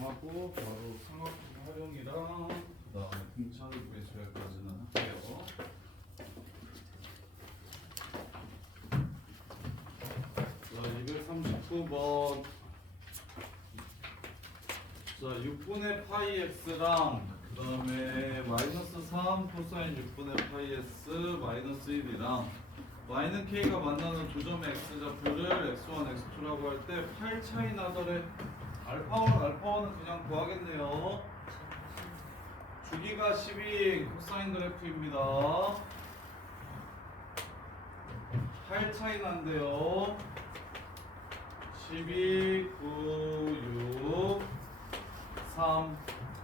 하고 바로 삼각형 활용이랑 그다음에 등차를 구해줘야까지는 할게요. 자, 239번. 자, 6분의 파이 x랑 그 다음에 마이너스 3 코사인 6분의 파이 x 마이너스 1이랑 y는 k가 만나는 두 점의 x좌표를 x1, x2라고 할 때 8 차이 나더래. 알파1, 알파1은 그냥 구하겠네요. 주기가 12 코사인 그래프입니다. 8 차이 난대요. 12, 9, 6, 3.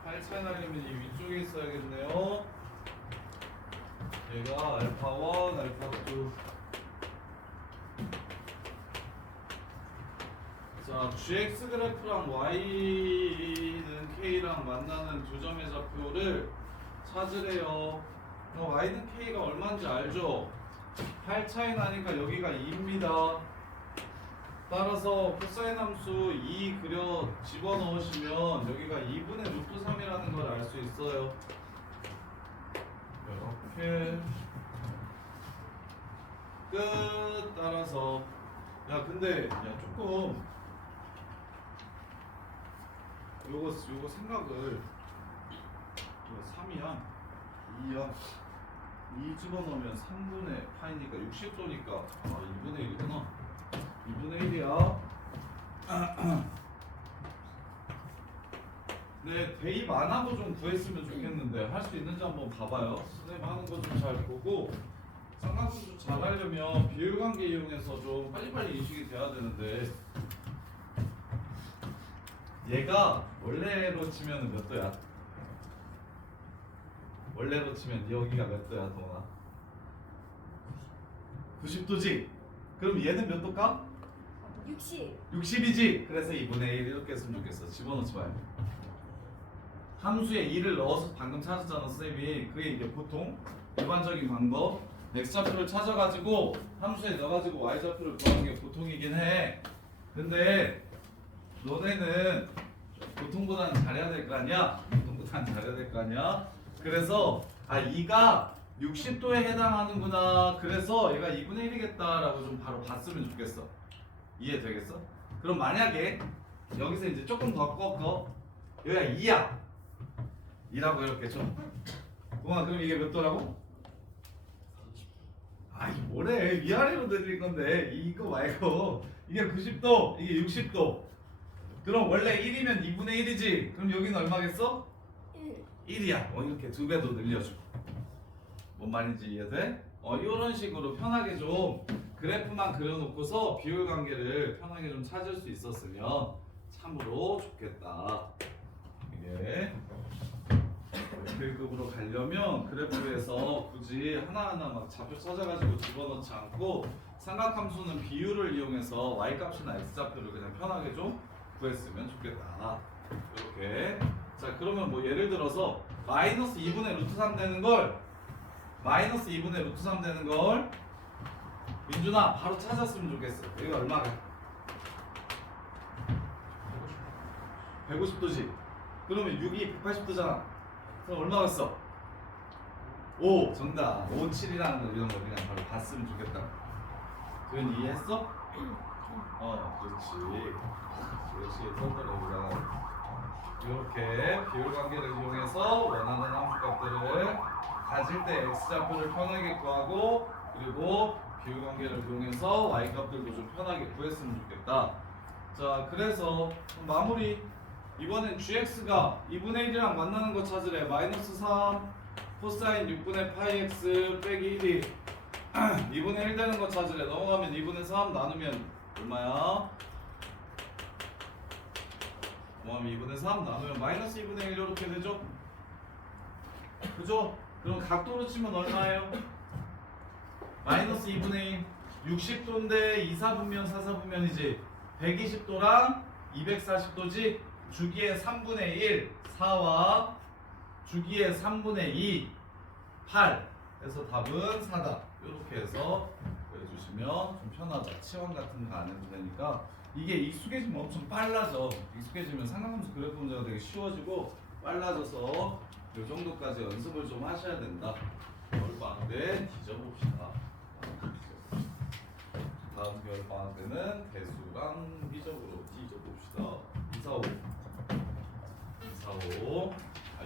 8 차이 나려면 이 위쪽에 있어야겠네요. 얘가 알파1, 알파2. 자, gx 그래프랑 y는 k랑 만나는 두 점의 좌표를 찾으래요. y는 k가 얼마인지 알죠? 8 차이 나니까 여기가 2입니다. 따라서 코사인 함수 2 그려 집어넣으시면 여기가 2분의 루트 3이라는 걸 알 수 있어요. 이렇게 끝. 따라서 야 근데 야 조금 요거 생각을 이거 3이야 2야 2 집어넣으면 3분의 파이니까 60도니까 아 2분의 1이구나 2분의 1이야. 네, 대입 안 하고 좀 구했으면 좋겠는데 할 수 있는지 한번 봐봐요. 선생님 하는 거 좀 잘 보고 삼각형도 잘 하려면 비율관계 이용해서 좀 빨리빨리 인식이 돼야 되는데 얘가 원래로 치면 몇 도야? 원래로 치면 여기가 몇 도야, 동아? 90도지? 그럼 얘는 몇 도까? 60이지? 그래서 2분의 1 이렇게 했으면 좋겠어. 집어넣지 말고. 함수에 2를 넣어서 방금 찾았잖아, 선생님이. 그게 이제 보통 일반적인 방법. x좌표를 찾아가지고 함수에 넣어가지고 y좌표를 구하는 게 보통이긴 해. 근데 너네는 보통보다는 잘해야 될 거 아니야? 보통보다는 잘해야 될 거 아니야? 그래서 2가 60도에 해당하는구나. 그래서 얘가 2분의 1이겠다라고 좀 바로 봤으면 좋겠어. 이해되겠어? 그럼 만약에 여기서 이제 조금 더 꺾어. 여기가 2야. 2라고 이렇게 좀. 그럼 이게 몇 도라고? 아이 뭐래. 위아래로 내릴 건데 이거 말고 이게 90도, 이게 60도. 그럼 원래 1이면 2분의 1이지. 그럼 여기는 얼마겠어? 1이야. 이렇게 2배 더 늘려주고. 뭔 말인지 이해돼? 이런 식으로 편하게 좀 그래프만 그려놓고서 비율 관계를 편하게 좀 찾을 수 있었으면 참으로 좋겠다. 이게 1급으로 가려면 그래프에서 굳이 하나하나 막 좌표 찾아가지고 집어넣지 않고 삼각함수는 비율을 이용해서 y값이나 x좌표를 그냥 편하게 좀 구했으면 좋겠다. 이렇게. 자, 그러면 뭐 예를 들어서 마이너스 2분의 루트 3 되는 걸 마이너스 2분의 루트 3 되는 걸 민준아 바로 찾았으면 좋겠어. 여기가 얼마가? 150도지. 그러면 6이 180도잖아. 그럼 얼마가 써? 5. 정답. 5, 7이라는 거 이런 거 그냥 바로 봤으면 좋겠다. 도현이 이해했어? 그렇지. 그렇지. 선더레구나. 이렇게 비율 관계를 이용해서 원하는 함수값들을 가질 때 x좌표를 편하게 구하고 그리고 비율 관계를 이용해서 y값들도 좀 편하게 구했으면 좋겠다. 자, 그래서 마무리. 이번엔 gx가 2분의 1이랑 만나는 거 찾으래. 마이너스 3 코사인 6분의 파이 x 빼기 1이 2분의 1 되는 거 찾으래. 넘어가면 2분의 3 나누면 얼마야? 넘어가면 2분의 3 나누면 마이너스 2분의 1 이렇게 되죠? 그죠? 그럼 각도로 치면 얼마예요? 마이너스 2분의 1 60도인데 2, 4분면 4, 4분면이지 120도랑 240도지. 주기의 3분의 1 4와 주기의 3분의 2 8 그래서 답은 4다. 이렇게 해서 해주시면 좀 편하다. 치환 같은 거 안 해도 되니까 이게 익숙해지면 엄청 빨라져. 익숙해지면 삼각함수 그래프 문제가 되게 쉬워지고 빨라져서 요 정도까지 연습을 좀 하셔야 된다. 겨울방학 때 뒤져봅시다. 다음 겨울방학 때는 대수랑 미적으로 뒤져봅시다. 245 245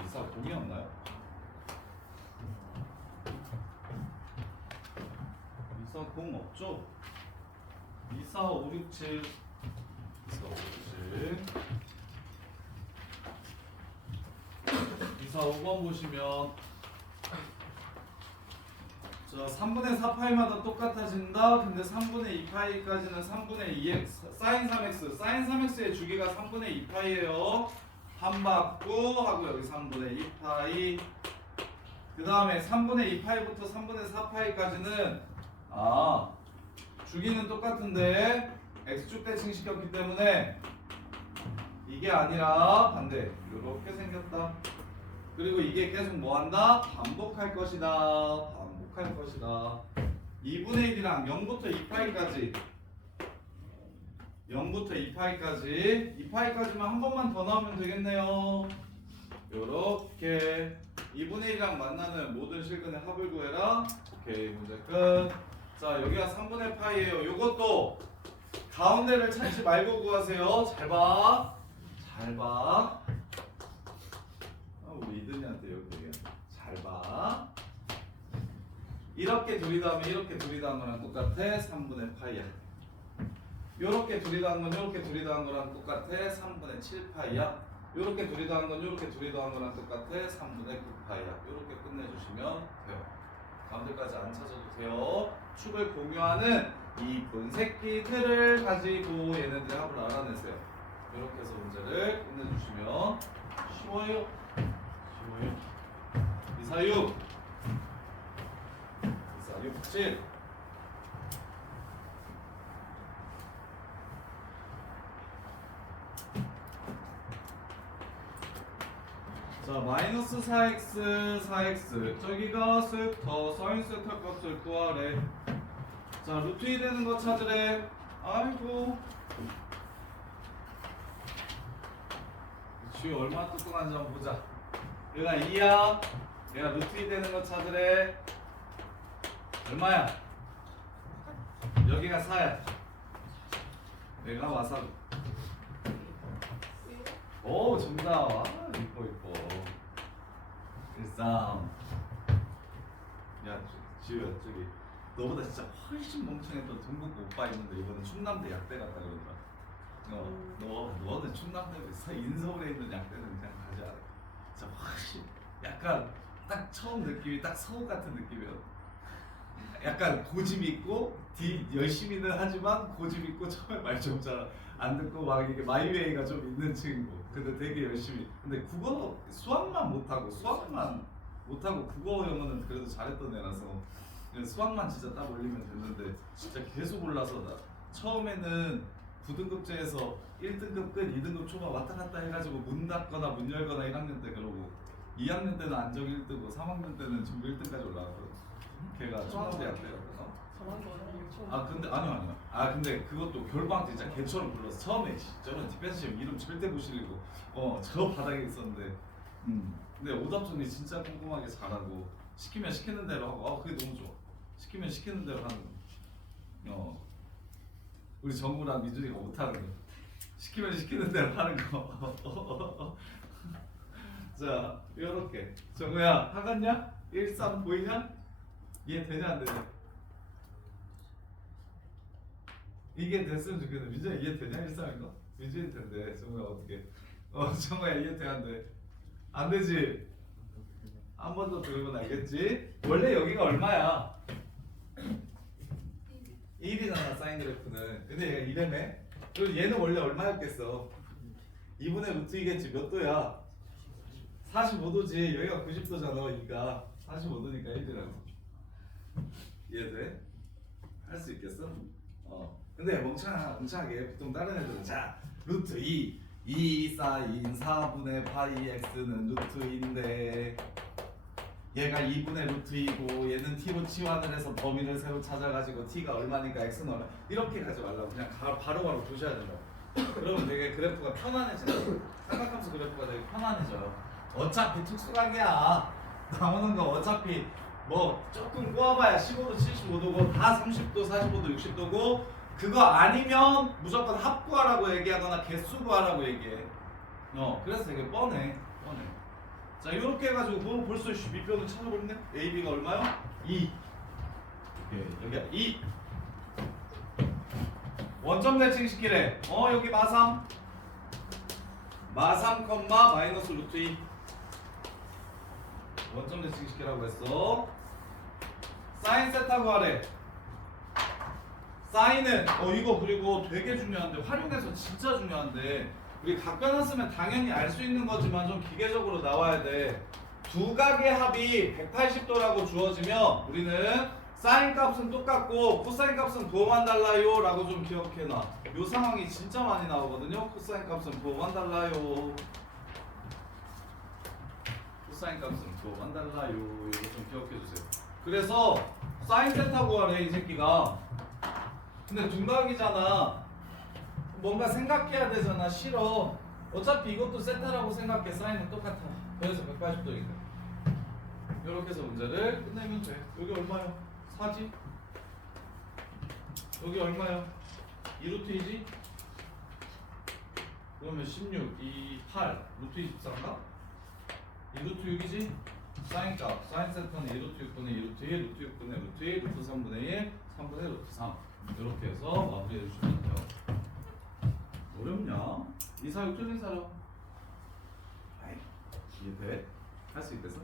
245 공이었나요? 245 공 없죠? 24567 245번 보시면 자 3분의 4파이마다 똑같아진다. 근데 3분의 2파이까지는 3분의 2x 사인 3x 사인 3x의 주기가 3분의 2파이예요. 한 바꾸 하고 여기 3분의 2파이 그 다음에 3분의 2파이부터 3분의 4파이까지는 주기는 똑같은데 x축 대칭시켰기 때문에 이게 아니라 반대 이렇게 생겼다. 그리고 이게 계속 뭐한다? 반복할 것이다. 반복할 것이다. 2분의 1이랑 0부터 2파이까지 0부터 2파이까지 2파이까지만 한 번만 더 나오면 되겠네요. 요렇게 2분의 1이랑 만나는 모든 실근의 합을 구해라. 오케이 문제 끝. 자 여기가 3분의 파이예요. 요것도 가운데를 찾지 말고 구하세요. 잘 봐. 잘 봐. 우리 이든이한테 여기 얘기해. 잘 봐. 이렇게 둘이 더하면 이렇게 둘이 더한 거랑 똑같아. 3분의 파이야. 요렇게 둘이 더한 건 요렇게 둘이 더한 거랑 똑같아. 3분의 7파이야. 요렇게 둘이 더한 건 요렇게 둘이 더한 거랑 똑같아. 3분의 9파이야. 요렇게 끝내주시면 돼요. 가운데까지 안 찾아도 돼요. 축을 공유하는 이 분색기 틀을 가지고 얘네들의 합을 알아내세요. 이렇게 해서 문제를 끝내주시면 쉬워요. 쉬워요. 246 246 7 자 마이너스 4x 4x 저기가 섹터 사인 섹터 값을 구하래. 자 루트 2 되는 거 찾으래. 아이고 쥐 얼마 뚱뚱한지 한번 보자. 얘가 2야. 얘가 루트 2 되는 거 찾으래. 얼마야? 여기가 4야. 얘가 와사비. 오 정답. 이뻐 이뻐. 13. 야 지우야 저기 너보다 진짜 훨씬 멍청했던 동국 오빠 있는데 이번엔 충남대 약대 갔다 그러더라. 너는 충남대에서 인서울에 있는 약대는 그냥 가지 않아. 진짜 훨씬 약간 딱 처음 느낌이 딱 서울 같은 느낌이야. 약간 고집 있고 열심히는 하지만 고집 있고 처음에 말 좀 잘 안 듣고 막 이게 마이웨이가 좀 있는 친구. 근데 되게 열심히. 근데 국어 수학만 못하고 국어 영어는 그래도 잘했던 애라서 수학만 진짜 딱 올리면 됐는데 진짜 계속 올라서 나 처음에는 9등급제에서 1등급 끝 2등급 초반 왔다 갔다 해가지고 문 닫거나 문 열거나 1학년 때 그러고 2학년 때는 안정 1등고 3학년 때는 전부 1등까지 올라갔거든. 걔가 충남대학교였거든. 근데 아니요. 근데 그것도 겨울방학 때 진짜 개처럼 불렀어. 처음에 저는 디펜스 시험 이름 절대 못 실리고 저 바닥에 있었는데 근데 오답순이 진짜 꼼꼼하게 잘하고 시키면 시키는 대로 하고 그게 너무 좋아. 시키면 시키는 대로 하는 거. 우리 정우랑 미준이가 못하는 거. 시키면 시키는 대로 하는 거. 자 요렇게 정우야 하갔냐? 13 보이냐? 이해 되냐 안 되냐? 이게 됐으면 좋겠는데 민준이 이해 되냐? 13인가? 민준이 된대. 정우야 어떻게? 정우야 이해 돼 안 돼? 안 되지? 한 번 더 들으면 알겠지? 원래 여기가 얼마야? 1이잖아 사인 그래프는. 근데 얘가 1이네? 그리고 얘는 원래 얼마였겠어? 2분의 루트 2겠지. 몇 도야? 45도지. 여기가 90도잖아. 그러니까 45도니까 1이라고. 이해돼? 할 수 있겠어? 근데 멍청하게 보통 다른 애들은 자 루트 2 사인 4분의 파이 x는 루트 2인데 얘가 2분의 루트 2고 얘는 t로 치환을 해서 범위를 새로 찾아가지고 t가 얼마니까 x는 얼마 이렇게 가지 말라고 그냥 바로바로 두셔야 된다고. 그러면 되게 그래프가 편안해져요. 삼각함수 그래프가 되게 편안해져요. 어차피 특수각이야. 나오는 거 어차피 뭐 조금 꼬아봐야 15도 75도고 다 30도 45도 60도고 그거 아니면 무조건 합 구하라고 얘기하거나 개수 구하라고 얘기해. 그래서 되게 뻔해. 자 이렇게 해가지고 뭐 벌써 밑변을 찾아버렸네. AB가 얼마요? 2. 여기가 2. 원점 대칭시키래. 여기 마삼 마이너스 루트 2 원점 대칭시키라고 했어. 사인 세타 구하래. 사인은 이거 그리고 되게 중요한데 활용해서 진짜 중요한데 우리 각변을 쓰면 당연히 알 수 있는 거지만 좀 기계적으로 나와야 돼. 두 각의 합이 180도라고 주어지면 우리는 사인 값은 똑같고 코사인 값은 부호만 달라요 라고 좀 기억해놔. 요 상황이 진짜 많이 나오거든요. 코사인 값은 부호만 달라요. 코사인 값은 부호만 달라요. 이거 좀 기억해주세요. 그래서 사인 세타 구하래 이 새끼가. 근데 둔각이잖아. 뭔가 생각해야 되잖아. 싫어. 어차피 이것도 세타라고 생각해. 사인은 똑같아. 그래서 180도니까. 이렇게 해서 문제를 끝내면 돼. 여기 얼마요? 4지? 여기 얼마요? 2루트 2지? 그러면 16, 2, 8 루트 24인가? 2루트 6이지? 사인 값 사인 세타는 2루트 6분의 2루트 1 루트 6분의 루트 1 루트 3분의 1 3분의 루트 3 이렇게 해서 마무리해 주시면 돼요. 어렵냐? 2, 4, 6 틀린 사람 이해돼? 할 수 있겠어?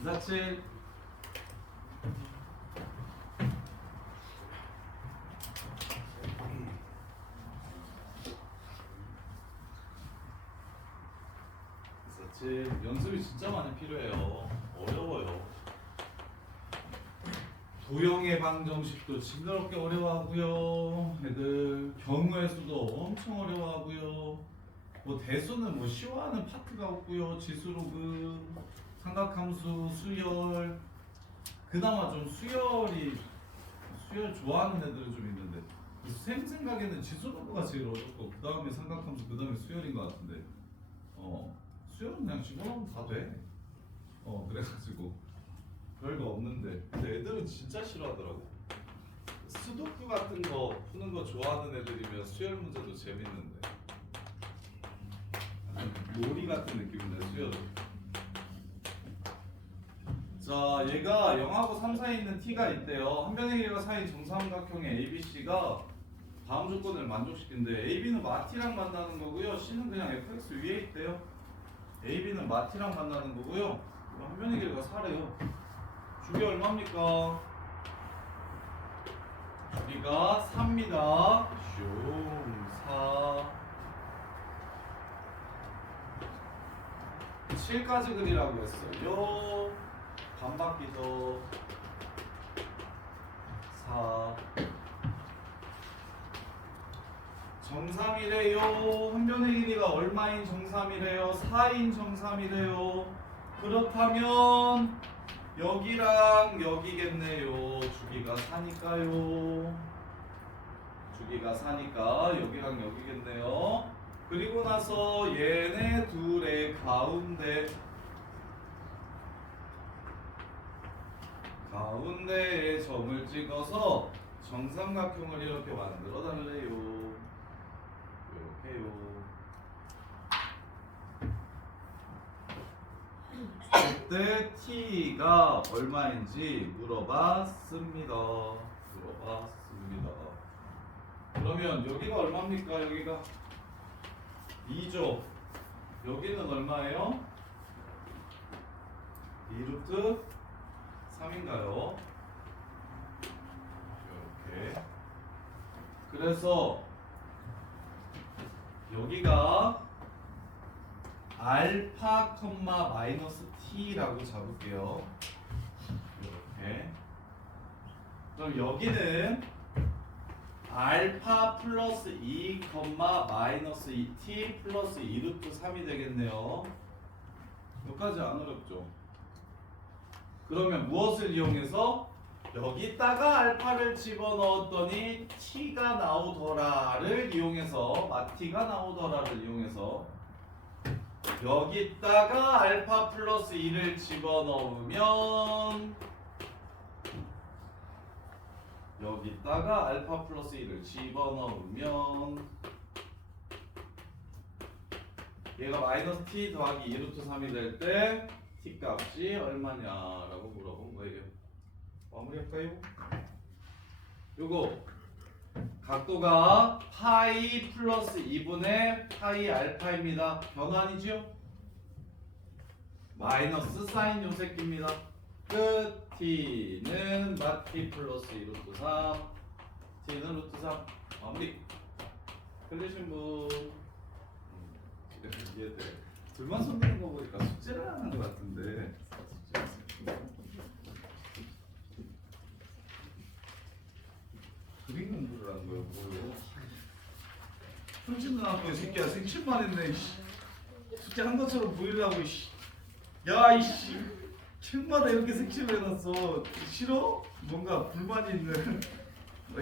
2, 4, 7 연습이 진짜 많이 필요해요. 어려워요. 도형의 방정식도 징그럽게 어려워하고요. 애들 경우의 수도 엄청 어려워하고요. 뭐 대수는 뭐 쉬워하는 파트가 없고요. 지수로그, 삼각함수, 수열. 그나마 좀 수열 좋아하는 애들은 좀 있는데 쌤 생각에는 지수로그가 제일 어렵고 그 다음에 삼각함수, 그 다음에 수열인 것 같은데. 수열은 그냥 집어넣으면 다 돼. 그래가지고 별거 없는데 근데 애들은 진짜 싫어하더라고. 수도쿠 같은 거 푸는 거 좋아하는 애들이면 수열 문제도 재밌는데 놀이 같은 느낌인데 수열은. 자 얘가 0하고 3 사이에 있는 t가 있대요. 한 변의 길이가 4인 정삼각형의 ABC가 다음 조건을 만족시킨대. AB는 마티랑 만나는 거고요. C는 그냥 fx 위에 있대요. AB는 마티랑 만나는 거고요. 한 변의 길이가 4래요. 주기 얼마입니까? 주기가 4입니다. 슝 4 7까지 그리라고 했어요. 반바퀴죠. 4 정삼이래요. 한 변의 길이가 얼마인 정삼이래요? 4인 정삼이래요. 그렇다면 여기랑 여기겠네요. 주기가 4니까요. 주기가 4니까 여기랑 여기겠네요. 그리고 나서 얘네 둘의 가운데에 점을 찍어서 정삼각형을 이렇게 만들어 달래요. 이렇게요. 그때 t가 얼마인지 물어봤습니다. 그러면 여기가 얼마입니까? 여기가 2죠. 여기는 얼마예요? 2루트 3인가요? 이렇게. 그래서 여기가 알파 컴마 마이너스 t라고 잡을게요. 이렇게. 그럼 여기는 알파 플러스 2 컴마 마이너스 2t 플러스 2루트 3이 되겠네요. 여기까지 안 어렵죠? 그러면 무엇을 이용해서? 여기다가 알파를 집어넣었더니 t가 나오더라를 이용해서 t가 나오더라를 이용해서 여기다가 알파 플러스 2를 집어넣으면 여기다가 알파 플러스 1을 집어넣으면 얘가 마이너스 t 더하기 2루트 3이 될 때 t 값이 얼마냐라고 물어본 거예요. 마무리할까요? 요거 각도가 파이 플러스 2분의 파이 알파입니다. 변환이죠? 마이너스 사인 요 새끼입니다. 끝 t는 마T 플러스 2루트 3 t는 루트 3 마무리. 틀리신 분 이해돼. 둘만 손 드는 거 보니까 숙제를 하는 것 같은데. 그림 공부를 하는 거예요, 뭐요? 풀지는 않고 이 새끼야 생칠만 했네. 숙제 한 것처럼 보이려고. 야 이씨 책마다 이렇게 색칠을 해놨어. 싫어? 뭔가 불만이 있는.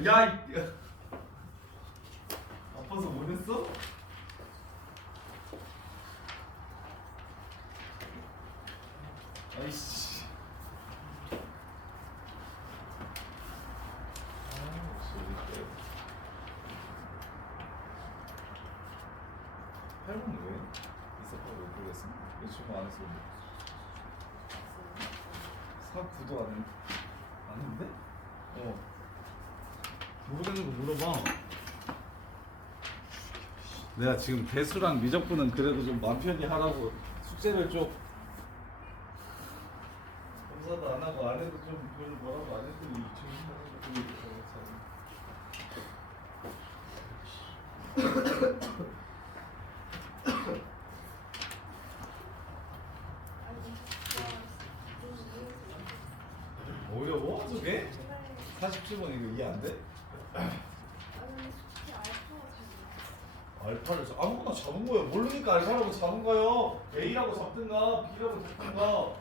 야 아파서 못 했어? 아이씨. 팔분 왜? 있었다고 왜 그랬어? 왜 지금 안 했어? 4, 9도 아닌데? 모르겠는 거 물어봐. 내가 지금 대수랑 미적분은 그래도 좀 마음 편히 하라고 숙제를 좀 검사도 안 하고 안 해도 좀 별로 뭐라고 안 했더니 어려워? 저게? 47번 이거 이해 안 돼? 알파를 아무거나 잡은 거예요. 모르니까 알파라고 잡은 거예요. A라고 잡든가 B라고 잡든가.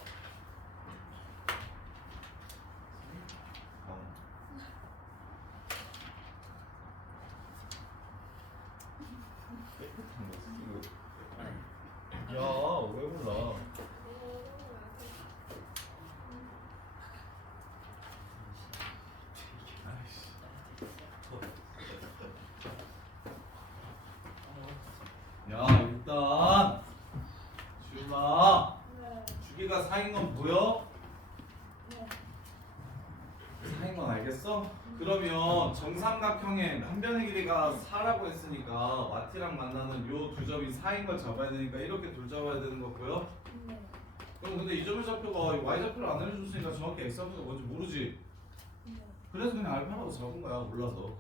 야, 왜 몰라? 야, 일단 지훈아, 주기가 4인 건 보여? 4인 건 알겠어? 그러면 정삼각형의 한 변의 길이가 4라고 했으니까 마티랑 만나는 요 두 점이 4인 걸 잡아야 되니까 이렇게 둘 잡아야 되는 거 보여? 그럼 근데 이 점의 좌표가 y 좌표를 안 알려줬으니까 정확히 x 좌표가 뭔지 모르지? 그래서 그냥 알파라고 잡은 거야, 몰라서.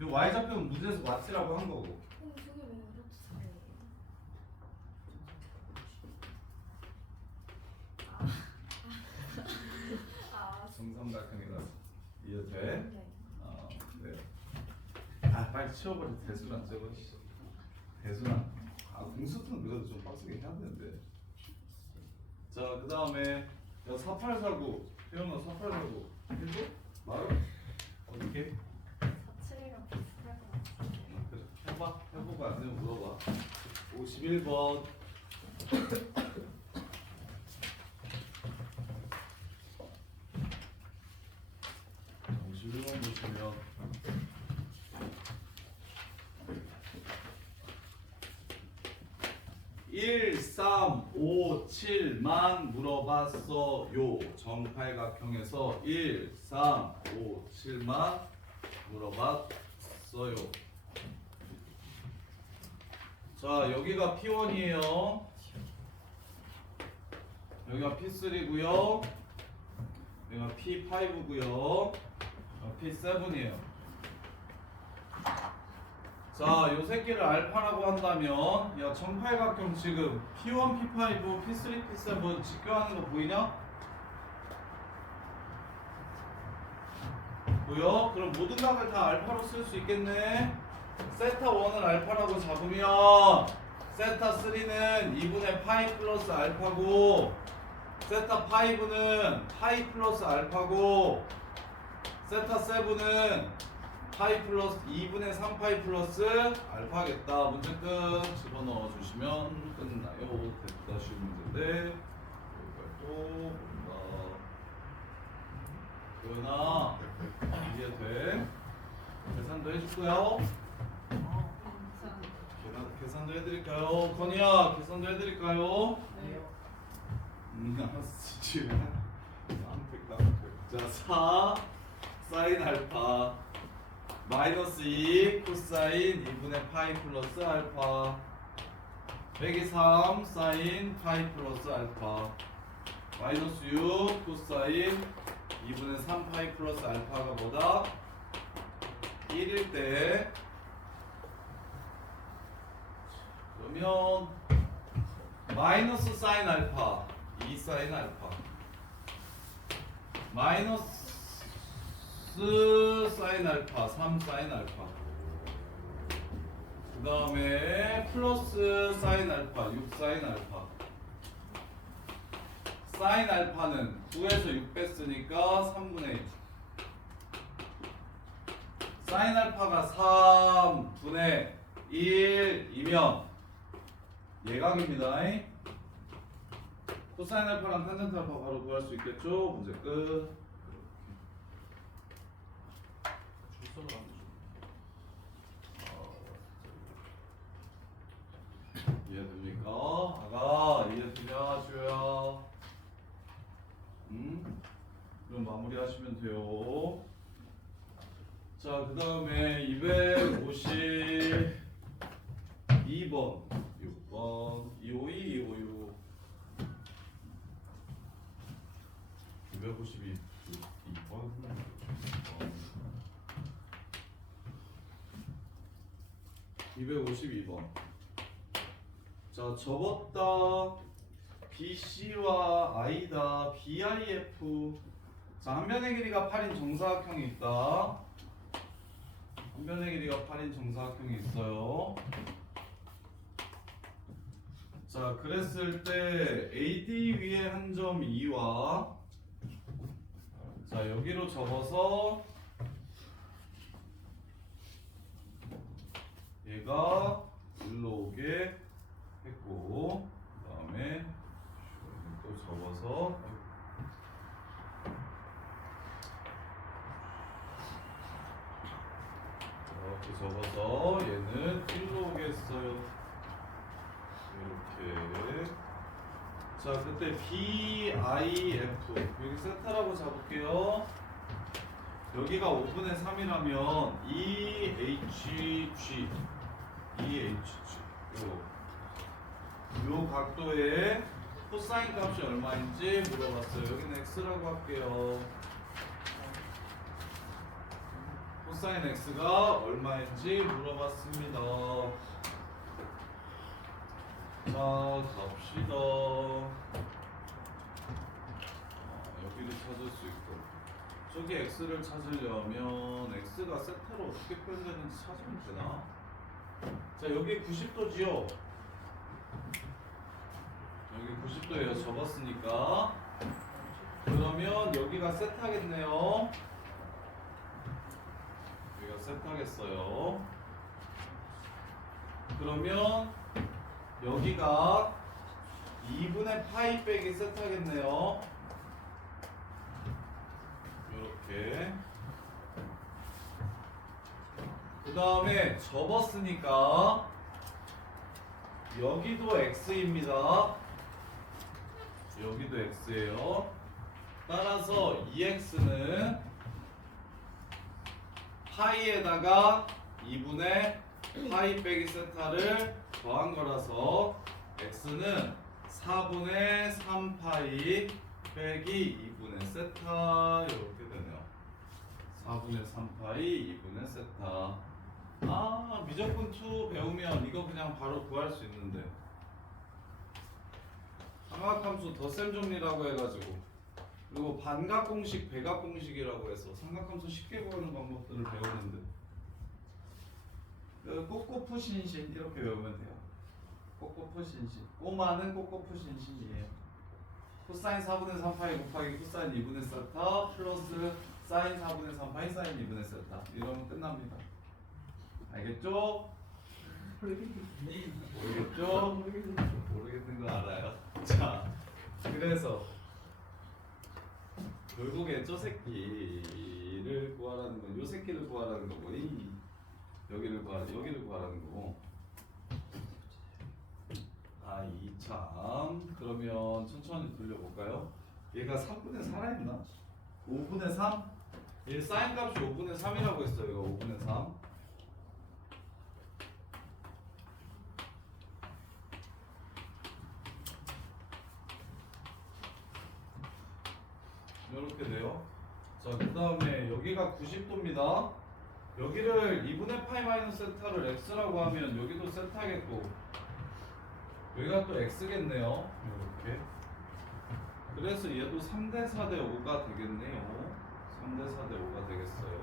이 y 좌표는 문제에서 마티라고 한 거고. 정삼각형이라서 이해돼? 네. 빨리 치워버려. 대수랑 저거. 대수랑. 공수는 그래도 좀 빡세게 해야 되는데. 자, 그 다음에 4849. 태연아 4849. 해줘? 말아. 어떻게? 47이랑 비슷할 것 같아. 그래. 해봐. 해보고 안 되면 물어봐. 51번. 51번 보시면 1, 3, 5, 7만 물어봤어요. 정팔각형에서 1, 3, 5, 7만 물어봤어요. 자, 여기가 P1이에요. 여기가 P3고요. 여기가 P5고요. P7이에요. 자, 요 새끼를 알파라고 한다면 야, 정팔각형 지금 P1, P5, P3, P7 직교하는 거 보이냐? 보여? 그럼 모든 각을 다 알파로 쓸 수 있겠네. 세타 1을 알파라고 잡으면 세타 3는 2분의 파이 플러스 알파고 세타 5는 파이 플러스 알파고 세타 7은 파이 플러스 2분의 3파이 플러스 알파겠다. 문제 끝. 집어넣어 주시면 끝나요. 됐다. 쉬운 문제인데 여기까지 또 본다. 도현아 이해돼? 계산도 해줄까요? 계산도 해드릴까요? 건이야 계산도 해드릴까요? 알았어 지금 자 4 사인 알파 마이너스 2 코사인 2분의 파이 플러스 알파 빼기 3 사인 파이 플러스 알파 마이너스 6 코사인 2분의 3 파이 플러스 알파가 뭐다? 1일 때 그러면 마이너스 사인 알파 2 사인 알파 마이너스 사인 알파 3 사인 알파 그 다음에 플러스 사인 알파 6 사인 알파 사인 알파는 9에서 6 뺐으니까 3분의 1 사인 알파가 3분의 1이면 예각입니다. 코사인 알파랑 탄젠트 알파 바로 구할 수 있겠죠? 문제 끝. 출석을 안 해줘. 이해됩니까? 아가 이해되냐 주야? 그럼 마무리하시면 돼요. 자, 그 다음에 252번 6번 252 256 252 2번 252번 자 접었다 BC와 I다 BIF 자 한 변의 길이가 8인 정사각형이 있다 한 변의 길이가 8인 정사각형이 있어요 자 그랬을 때 AD 위에 한 점 2와 자 여기로 접어서 얘가 일로 오게 했고 그 다음에 또 접어서 이렇게 접어서 얘는 일로 오게 했어요 이렇게 자 그때 BIF 여기 세타라고 잡을게요 여기가 5분의 3이라면 EHG 요 각도의 코사인 값이 얼마인지 물어봤어요 여기는 X라고 할게요 코사인 X가 얼마인지 물어봤습니다 자 갑시다 여기를 찾을 수 있고 저기 X를 찾으려면 X가 세타로 어떻게 표현되는지 찾으면 되나? 자 여기 90도지요 여기 90도예요 접었으니까 그러면 여기가 세타겠네요 여기가 세타겠어요 그러면 여기가 2분의 파이 빼기 세타겠네요 이렇게 그 다음에 접었으니까 여기도 X입니다 여기도 X예요 따라서 2X는 파이에다가 2분의 파이 빼기 세타를 더한 거라서 X는 4분의 3파이 빼기 2분의 세타 이렇게 되네요 4분의 3파이 2분의 세타 아 미적분 2 배우면 이거 그냥 바로 구할 수 있는데 삼각함수 덧셈 정리라고 해가지고 그리고 반각 공식 배각 공식이라고 해서 삼각함수 쉽게 구하는 방법들을 배우는데 그 꼬꼬푸신신 이렇게 외우면 돼요 꼬꼬푸신신 꼬마는 꼬꼬푸신신이에요 코사인 4분의 3파이 곱하기 코사인 2분의 세타 플러스 사인 4분의 3파이 사인 2분의 세타 이러면 끝납니다. 알겠죠? 모르겠죠? 모르겠는 거 알아요. 자, 그래서 결국에 저 새끼를 구하라는 건 요 새끼를 구하라는 거고 여기를 구하라는 거고. 아, 이 참. 그러면 천천히 돌려볼까요? 얘가 3분의 4라 했나? 5분의 3? 얘 사인 값이 5분의 3이라고 했어요. 얘가 5분의 3. 이렇게 돼요. 자, 그 다음에 여기가 90도입니다. 여기를 2분의 파이 마이너스 세타를 x라고 하면 여기도 세타겠고 여기가 또 x겠네요. 이렇게. 그래서 얘도 3대 4대 5가 되겠네요. 3대 4대 5가 되겠어요.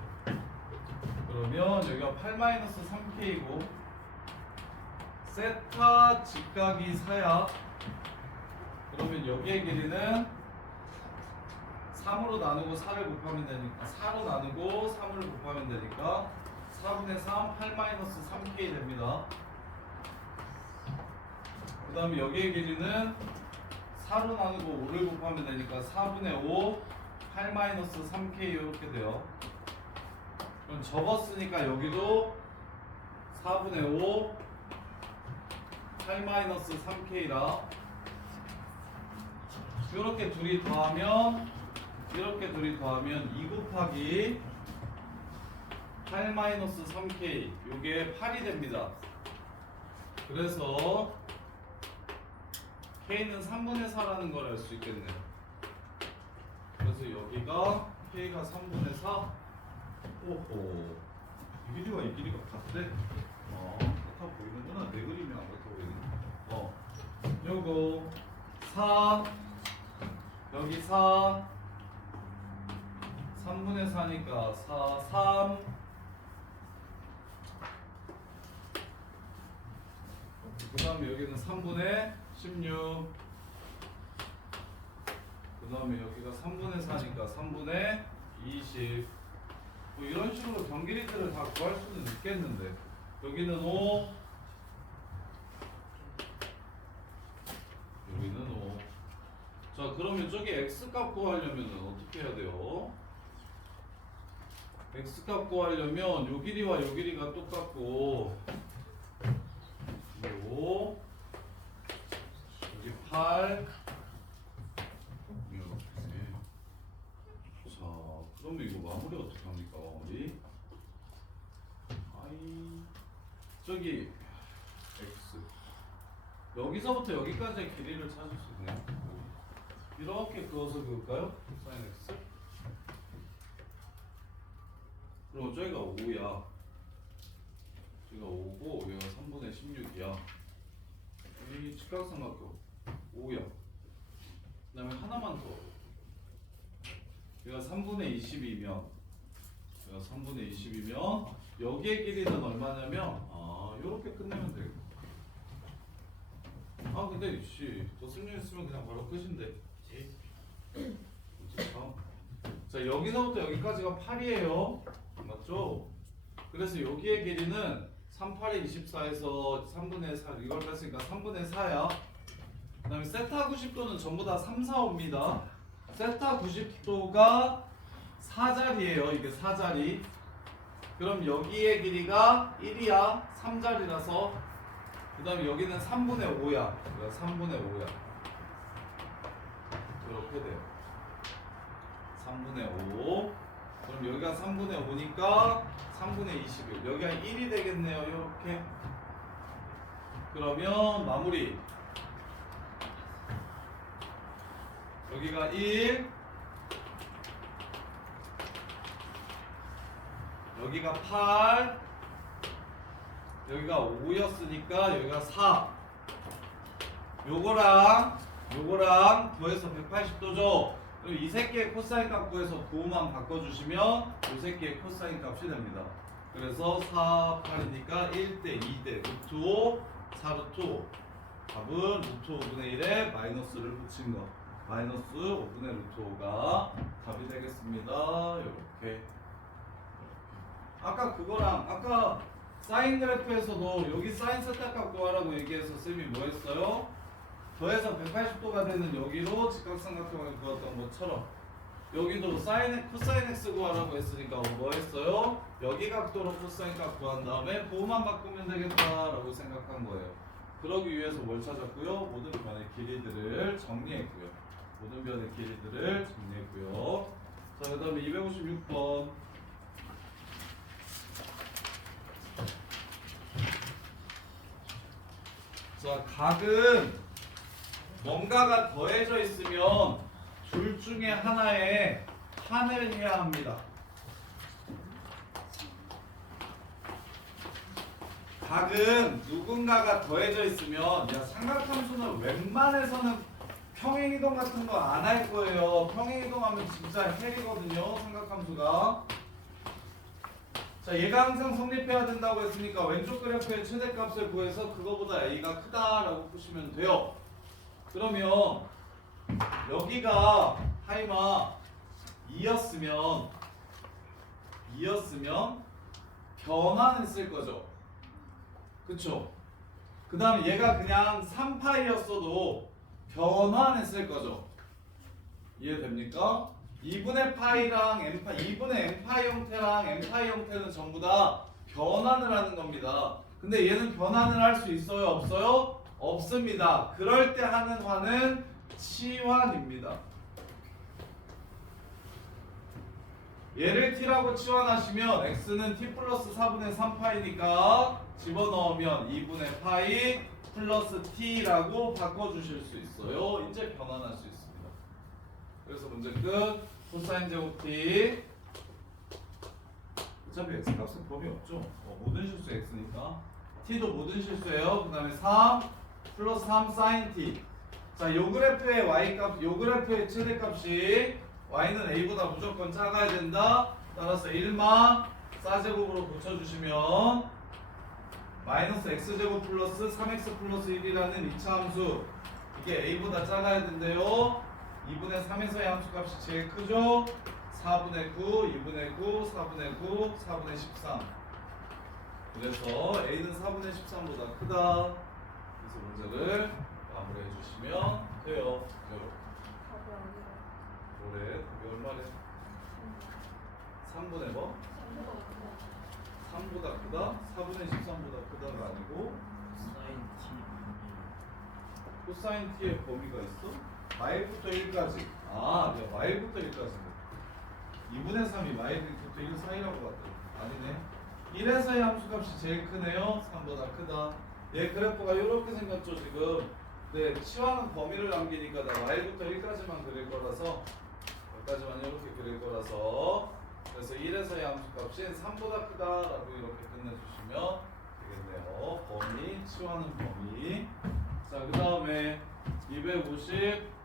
그러면 여기가 8 마이너스 3k고 세타 직각이 4야. 그러면 여기의 길이는 3으로 나누고 4를 곱하면 되니까 4로 나누고 3을 곱하면 되니까 4분의 3 8 마이너스 3k 됩니다. 그 다음에 여기의 길이는 4로 나누고 5를 곱하면 되니까 4분의 5 8 마이너스 3k 이렇게 돼요. 그럼 접었으니까 여기도 4분의 5 8 마이너스 3k라 이렇게 둘이 더하면 2 곱하기 8 마이너스 3k 요게 8이 됩니다. 그래서 k는 3분의 4라는 걸 알 수 있겠네요. 그래서 여기가 k가 3분의 4. 오호, 이 길이와 이 길이가 같대. 같아 보이는구나. 내 그림이 안 같아 보이네. 요거 4 여기 4 3분의 4니까 4 3 그 다음에 여기는 3분의 16 그 다음에 여기가 3분의 4니까 3분의 20 뭐 이런 식으로 경길이들을 다 구할 수는 있겠는데 여기는 5 여기는 5 자 그러면 저기 x값 구하려면 어떻게 해야 돼요? x값 구하려면 요 길이와 요 길이가 똑같고 요 여기 8 이렇게 자 그러면 이거 마무리 어떻게 합니까 마무리 아이 저기 x 여기서부터 여기까지의 길이를 찾을 수 있네요 이렇게 그어서 그을까요? 사인 x 그럼 저기가 5야 저기가 5고 여기가 3분의 16이야 이 직각삼각형 5야 그 다음에 하나만 더 여기가 3분의 20이면 여기가 3분의 20이면 여기의 길이는 얼마냐면 요렇게 끝내면 되겠다 근데 더 승리했으면 그냥 바로 끝인데 자 여기서부터 여기까지가 8이에요 맞죠? 그래서 여기의 길이는 3, 8에 24에서 3분의 4 이걸 뺐으니까 3분의 4야 그 다음에 세타 90도는 전부 다 3, 4, 5입니다 세타 90도가 4자리예요 이게 4자리 그럼 여기의 길이가 1이야 3자리라서 그 다음에 여기는 3분의 5야 3분의 5야 이렇게 돼요 3분의 5 그럼 여기가 3분의 5니까 3분의 21 여기가 1이 되겠네요 이렇게 그러면 마무리 여기가 1 여기가 8 여기가 5였으니까 여기가 4 요거랑 더해서 180도죠 그럼 이 새끼의 코사인 값 구해서 9만 바꿔주시면 요 새끼의 코사인 값이 됩니다 그래서 4, 8이니까 1대 2대 루트 5 4루트 5 답은 루트 5분의 1에 마이너스를 붙인 거 마이너스 5분의 루트 5가 답이 되겠습니다. 이렇게. 아까 그거랑 아까 사인 그래프에서도 여기 사인 세타값 구하라고 얘기해서 쌤이 뭐 했어요? 더해서 180도가 되는 여기로 직각삼각형을 그었던 것처럼 여기도 사인 코사인 x 구하라고 했으니까 뭐 했어요? 여기 각도로 코사인 값 구한 다음에 보호만 바꾸면 되겠다라고 생각한 거예요. 그러기 위해서 뭘 찾았고요? 모든 변의 길이들을 정리했고요. 모든 변의 길이들을 정리했고요. 자, 그 다음에 256번. 자, 각은 뭔가가 더해져 있으면 둘 중에 하나에 한을 해야 합니다. 각은 누군가가 더해져 있으면 야 삼각함수는 웬만해서는 평행이동 같은 거 안 할 거예요. 평행이동하면 진짜 헬이거든요. 삼각함수가. 자, 얘가 항상 성립해야 된다고 했으니까 왼쪽 그래프의 최대값을 구해서 그거보다 a가 크다라고 보시면 돼요. 그러면 여기가 하이마 2였으면 변환을 쓸 거죠. 그쵸? 그 다음에 얘가 그냥 3파이였어도 변환을 쓸 거죠. 이해됩니까? 2분의 파이랑 n파이, 2분의 n파이 형태랑 n파이 형태는 전부 다 변환을 하는 겁니다. 근데 얘는 변환을 할 수 있어요? 없어요? 없습니다. 그럴 때 하는 환은 치환입니다. 얘를 t라고 치환하시면 x는 t 플러스 4분의 3파이니까 집어넣으면 2분의 파이 플러스 t라고 바꿔주실 수 있어요. 이제 변환할 수 있습니다. 그래서 문제 끝. 코사인 제곱 t. 어차피 x 값은 범위 없죠. 모든 실수 x니까. t도 모든 실수예요. 그 다음에 3 플러스 3 사인 t. 자, 요 그래프의 y값, 요 그래프의 최대값이 y는 a보다 무조건 작아야 된다. 따라서 1마 4제곱으로 고쳐주시면 마이너스 x제곱 플러스 3x 플러스 1이라는 2차 함수, 이게 a보다 작아야 된대요. 2분의 3에서의 함수값이 제일 크죠. 4분의 9, 2분의 9, 4분의 9, 4분의 13. 그래서 a는 4분의 13보다 크다. 그래서 문제를 마무리해 주시면 돼요. 답이 아니라 올해 답이 얼마래? 3분의 뭐? 3보다 크다? 4분의 13보다 크다가 아니고 사인 t 코사인 t의 범위가 있어? 마일부터 1까지. 아, 내가 마일부터 1까지인데 2분의 3이 마일부터 1 사이라고 봤더니 아니네. 1에서의 함수값이 제일 크네요. 3보다 크다. 얘 그래프가 이렇게 생겼죠 지금. 네, 치환은 범위를 남기니까 나 마일부터 1까지만 그릴 거라서 여기까지만 이렇게 그릴 거라서, 그래서 1에서의 함수값인 3보다 크다라고 이렇게 끝내주시면 되겠네요. 범위, 치환은 범위. 자, 그 다음에 250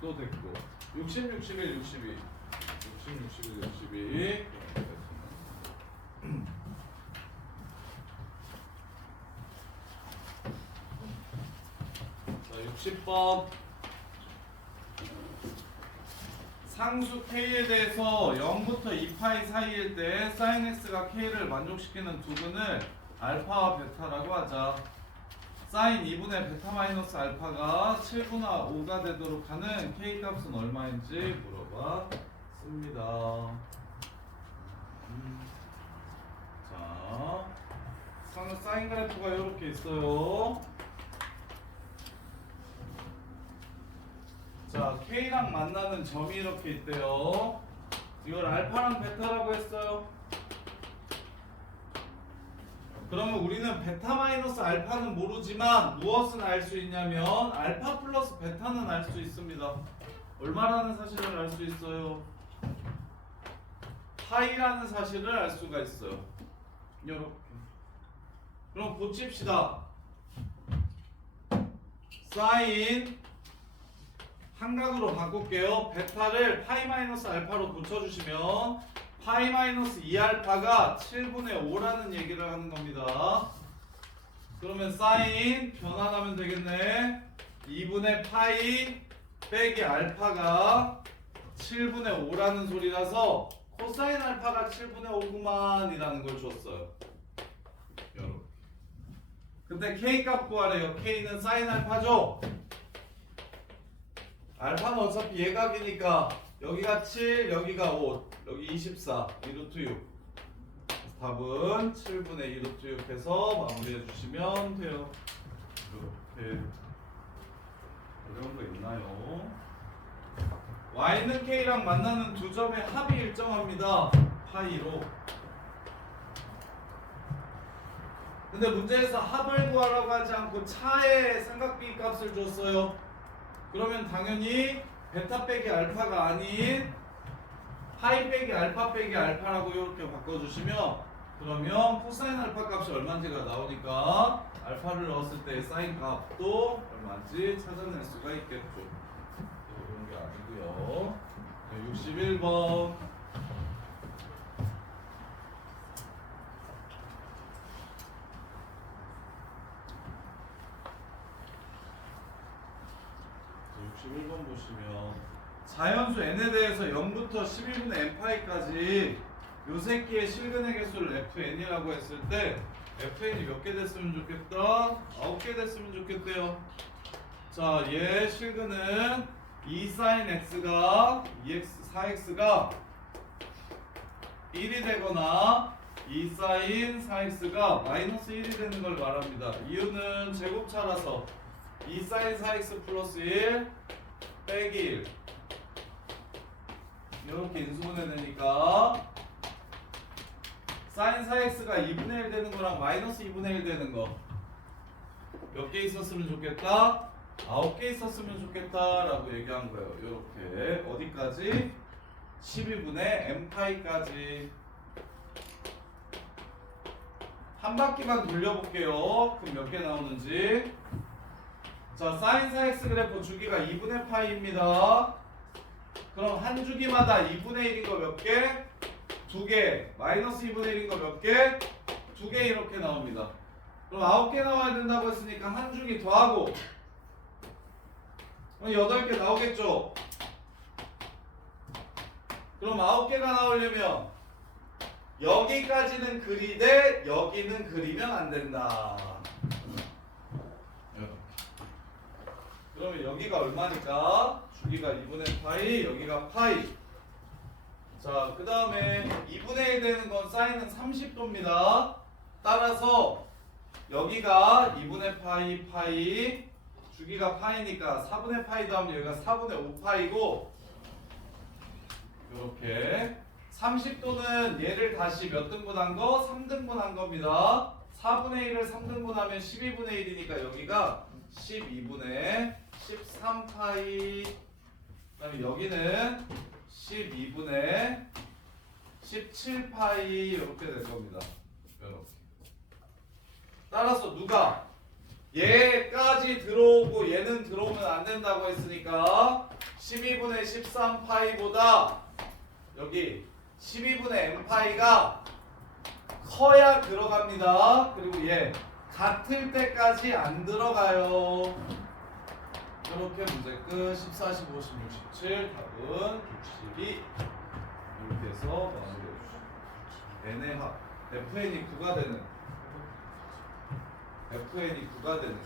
또 됐고 60, 61, 62 60, 61, 62 자, 60번 상수 k에 대해서 0부터 2파이 사이일 때 sin x가 k를 만족시키는 두근을 알파와 베타라고 하자. sin 2분의 베타 마이너스 알파가 7분의 5가 되도록 하는 k 값은 얼마인지 물어봤습니다. 자, 상수 사인 그래프가 이렇게 있어요. 자, K랑 만나는 점이 이렇게 있대요. 이걸 알파랑 베타라고 했어요. 그러면 우리는 베타 마이너스 알파는 모르지만 무엇은 알 수 있냐면 알파 플러스 베타는 알 수 있습니다. 얼마라는 사실을 알 수 있어요? 파이라는 사실을 알 수가 있어요. 이렇게. 그럼 고칩시다. 사인 한각으로 바꿀게요. 베타를 파이 마이너스 알파로 고쳐주시면 파이 마이너스 2알파가 7분의 5라는 얘기를 하는 겁니다. 그러면 사인 변환하면 되겠네. 2분의 파이 빼기 알파가 7분의 5라는 소리라서 코사인 알파가 7분의 5구만 이라는 걸 줬어요. 여러분. 근데 K 값 구하래요. K는 사인 알파죠? 알파는 어차피 예각이니까 여기가 7, 여기가 5, 여기 24, 2루트 6. 답은 7분의 2루트 6 해서 마무리해 주시면 돼요. 이렇게. 어려운 거 있나요? Y는 K랑 만나는 두 점의 합이 일정합니다. 파이로. 근데 문제에서 합을 구하라고 하지 않고 차의 삼각비 값을 줬어요. 그러면 당연히 베타 빼기 알파가 아닌 파이 빼기 알파 빼기 알파라고 이렇게 바꿔주시면 그러면 코사인 알파 값이 얼마인지가 나오니까 알파를 넣었을 때 사인 값도 얼마인지 찾아낼 수가 있겠죠. 이런 게 아니고요. 61번. 보시면 자연수 n에 대해서 0부터 12분의 n파이까지 요 새끼의 실근의 개수를 fn이라고 했을 때 fn이 몇 개 됐으면 좋겠다? 9개 됐으면 좋겠대요. 자, 얘 실근은 2sin x가 4x가 1이 되거나 2sin 4x가 마이너스 1이 되는 걸 말합니다. 이유는 제곱차라서 2sin 4x 플러스 1 빼기 1 이렇게 인수분해되니까 sin 4x가 2분의 1 되는 거랑 마이너스 2분의 1 되는 거 몇 개 있었으면 좋겠다? 9개 있었으면 좋겠다 라고 얘기한 거예요. 이렇게 어디까지? 12분의 n파이까지 한 바퀴만 돌려볼게요. 그럼 몇 개 나오는지. 자, sin 4x 그래프 주기가 2분의 파이입니다. 그럼 한 주기마다 2분의 1인 거 몇 개? 2개. 마이너스 2분의 1인 거 몇 개? 2개 이렇게 나옵니다. 그럼 9개 나와야 된다고 했으니까 한 주기 더하고 그럼 8개 나오겠죠? 그럼 9개가 나오려면 여기까지는 그리되 여기는 그리면 안 된다. 그러면 여기가 얼마니까? 주기가 2분의 파이, 여기가 파이. 자, 그 다음에 2분의 1 되는 건 사인은 30도입니다. 따라서 여기가 2분의 파이, 파이, 주기가 파이니까 4분의 파이 다음에 여기가 4분의 5파이고 이렇게 30도는 얘를 다시 몇 등분한 거? 3등분한 겁니다. 4분의 1을 3등분하면 12분의 1이니까 여기가 12분의 13파이 그 다음에 여기는 12분의 17파이 이렇게 될 겁니다. 이렇게. 따라서 누가 얘까지 들어오고 얘는 들어오면 안 된다고 했으니까 12분의 13파이보다 여기 12분의 n파이가 커야 들어갑니다. 그리고 얘 같을 때까지 안 들어가요. 이렇게 문제 끝. 14, 15, 16, 17 답은 62 이렇게 해서 마무리해 주시죠. n의 합 fn이 9가 되는 fn이 9가 되는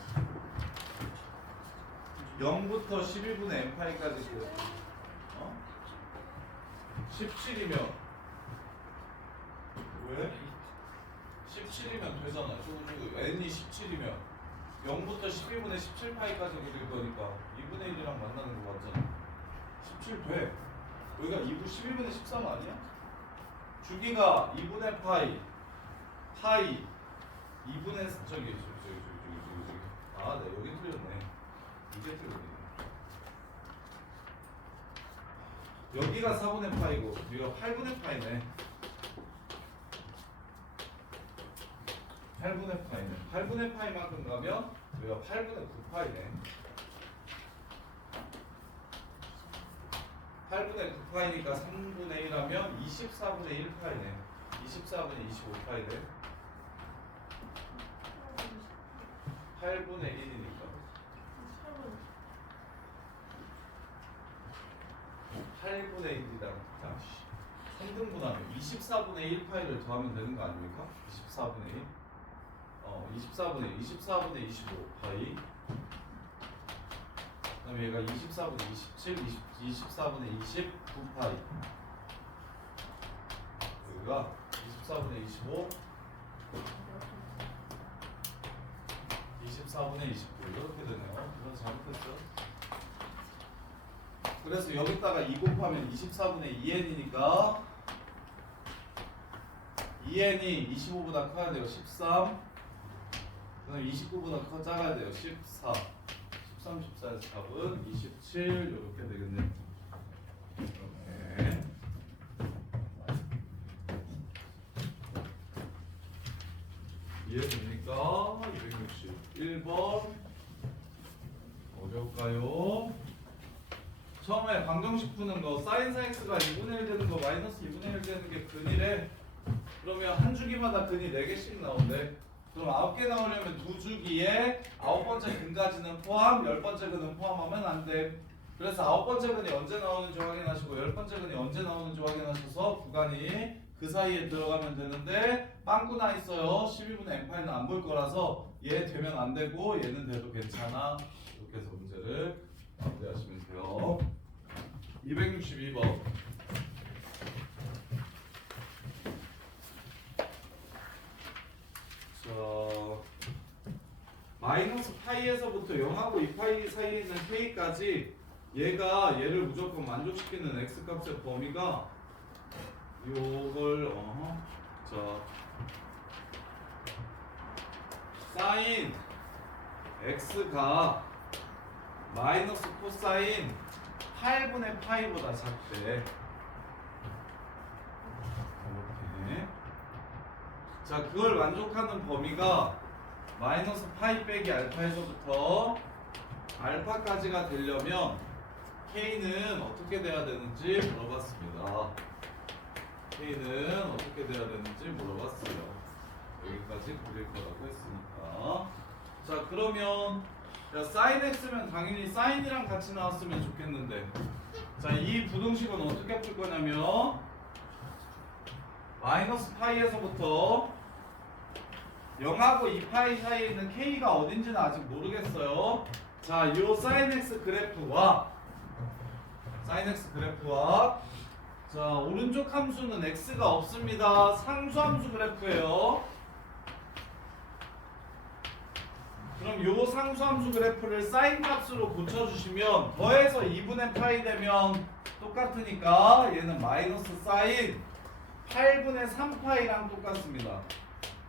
0부터 12분의 n파이까지 그 17이면 왜? 17이면 되잖아. 저거 n이 17이면 0부터 12분의 17파이까지 그릴 거니까 2분의 1이랑 만나는 거 맞잖아. 17 돼. 여기가 12분의 13 아니야? 주기가 2분의 파이, 파이 2분의 저기 아, 네 여기 틀렸네. 이게 틀렸네. 여기가 4분의 파이고 여기가 8분의 파이네. 8분의 파이네. 8분의 파이만큼 가면 여기가 8분의 9파이네. 8분의 9파이니까 3분의 1하면 24분의 1파이네. 24분의 25파이네. 8분의 1이니까 24분의 1이랑 자 3등분하면 24분의 1 파이를 더하면 되는 거 아닙니까? 24분의 1 24분의 24분의 25 파이 그다음에 얘가 24분의 27 24분의 29 파이 여기가 24분의 25 24분의 29 이렇게 되네요. 이건 잘못했어요. 그래서 여기다가 2 곱하면 24분의 2n이니까 2n이 25보다 커야 돼요. 13 그다음 29보다 작아야 돼요. 14 13, 14에서 답은 27 이렇게 되겠네요. 이렇게 이해됩니까? 261번 어려울까요? 처음에 방정식 푸는 거 사인 x가 2분의 1 되는 거 마이너스 2분의 1 되는 게 근이래. 그러면 한 주기마다 근이 4개씩 나온대. 그럼 9개 나오려면 두 주기에 9번째 근까지는 포함, 10번째 근은 포함하면 안 돼. 그래서 9번째 근이 언제 나오는지 확인하시고 10번째 근이 언제 나오는지 확인하셔서 구간이 그 사이에 들어가면 되는데 빵꾸 나 있어요. 12분의 n파이는 안 볼 거라서 얘 되면 안 되고 얘는 돼도 괜찮아. 이렇게 해서 문제를 마무리하시면 돼요. 262번. 자, 마이너스 파이에서부터 0하고 2파이 사이에 있는 k까지 얘가 얘를 무조건 만족시키는 x 값의 범위가 요걸 자 사인 x가 마이너스 코사인 8분의 파이보다 작대. 이렇게. 자, 그걸 만족하는 범위가 마이너스 파이 빼기 알파에서부터 알파까지가 되려면 k는 어떻게 돼야 되는지 물어봤습니다. k는 어떻게 돼야 되는지 물어봤어요. 여기까지 그릴 거라고 했으니까. 자, 그러면 야, 사인 x면 당연히 사인이랑 같이 나왔으면 좋겠는데 자, 이 부등식은 어떻게 풀 거냐면 마이너스 파이에서부터 0하고 2파이 사이에 있는 k가 어딘지는 아직 모르겠어요. 자, 요 사인 x 그래프와 자, 오른쪽 함수는 x가 없습니다. 상수함수 그래프예요. 그럼 요 상수함수 그래프를 사인 값으로 고쳐주시면 더해서 2분의 파이 되면 똑같으니까 얘는 마이너스 사인 8분의 3파이랑 똑같습니다.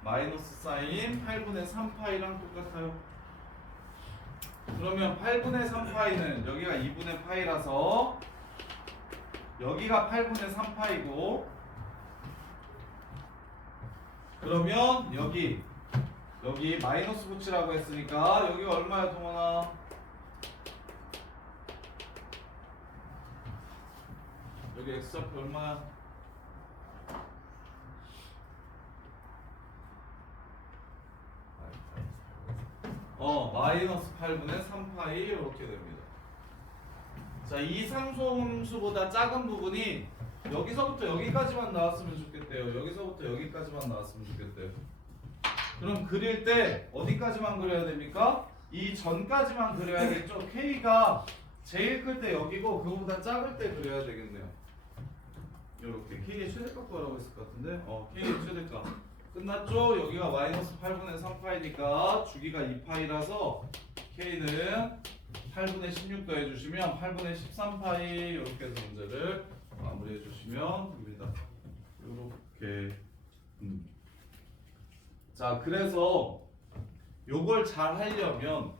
마이너스 사인 8분의 3파이랑 똑같아요. 그러면 8분의 3파이는 여기가 2분의 파이라서 여기가 8분의 3파이고 그러면 여기 마이너스 붙이라고 했으니까 여기가 얼마야 동원아? 여기 x좌표 얼마야? 마이너스 8분의 3파이 이렇게 됩니다. 자, 이 상수함수보다 작은 부분이 여기서부터 여기까지만 나왔으면 좋겠대요. 여기서부터 여기까지만 나왔으면 좋겠대요. 그럼 그릴 때 어디까지만 그려야 됩니까? 이 전까지만 그려야겠죠. K가 제일 클 때 여기고 그거보다 작을 때 그려야 되겠네요. 이렇게 K의 최대값 구하라고 했을 것 같은데 K의 최대값 끝났죠? 여기가 마이너스 8분의 3파이니까 주기가 2파이라서 K는 8분의 16 더해주시면 8분의 13파이 이렇게 해서 문제를 마무리해 주시면 됩니다. 이렇게 자, 그래서 요걸 잘 하려면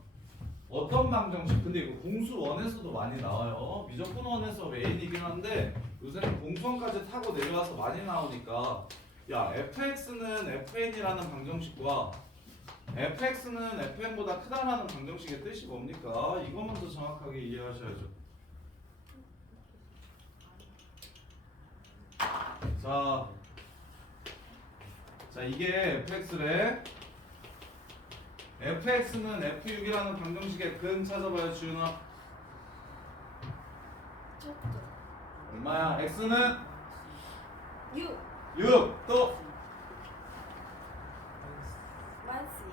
어떤 방정식 근데 이거 공수원에서도 많이 나와요. 미적분원에서 메인이긴 한데 요새는 공수원까지 타고 내려와서 많이 나오니까 야, fx는 fn이라는 방정식과 fx는 fn보다 크다라는 방정식의 뜻이 뭡니까? 이거 먼저 정확하게 이해하셔야죠. 자, 이게 fx래. fx는 f6이라는 방정식의 근 찾아봐요, 지훈아. 얼마야? x는 6 6. 또 만시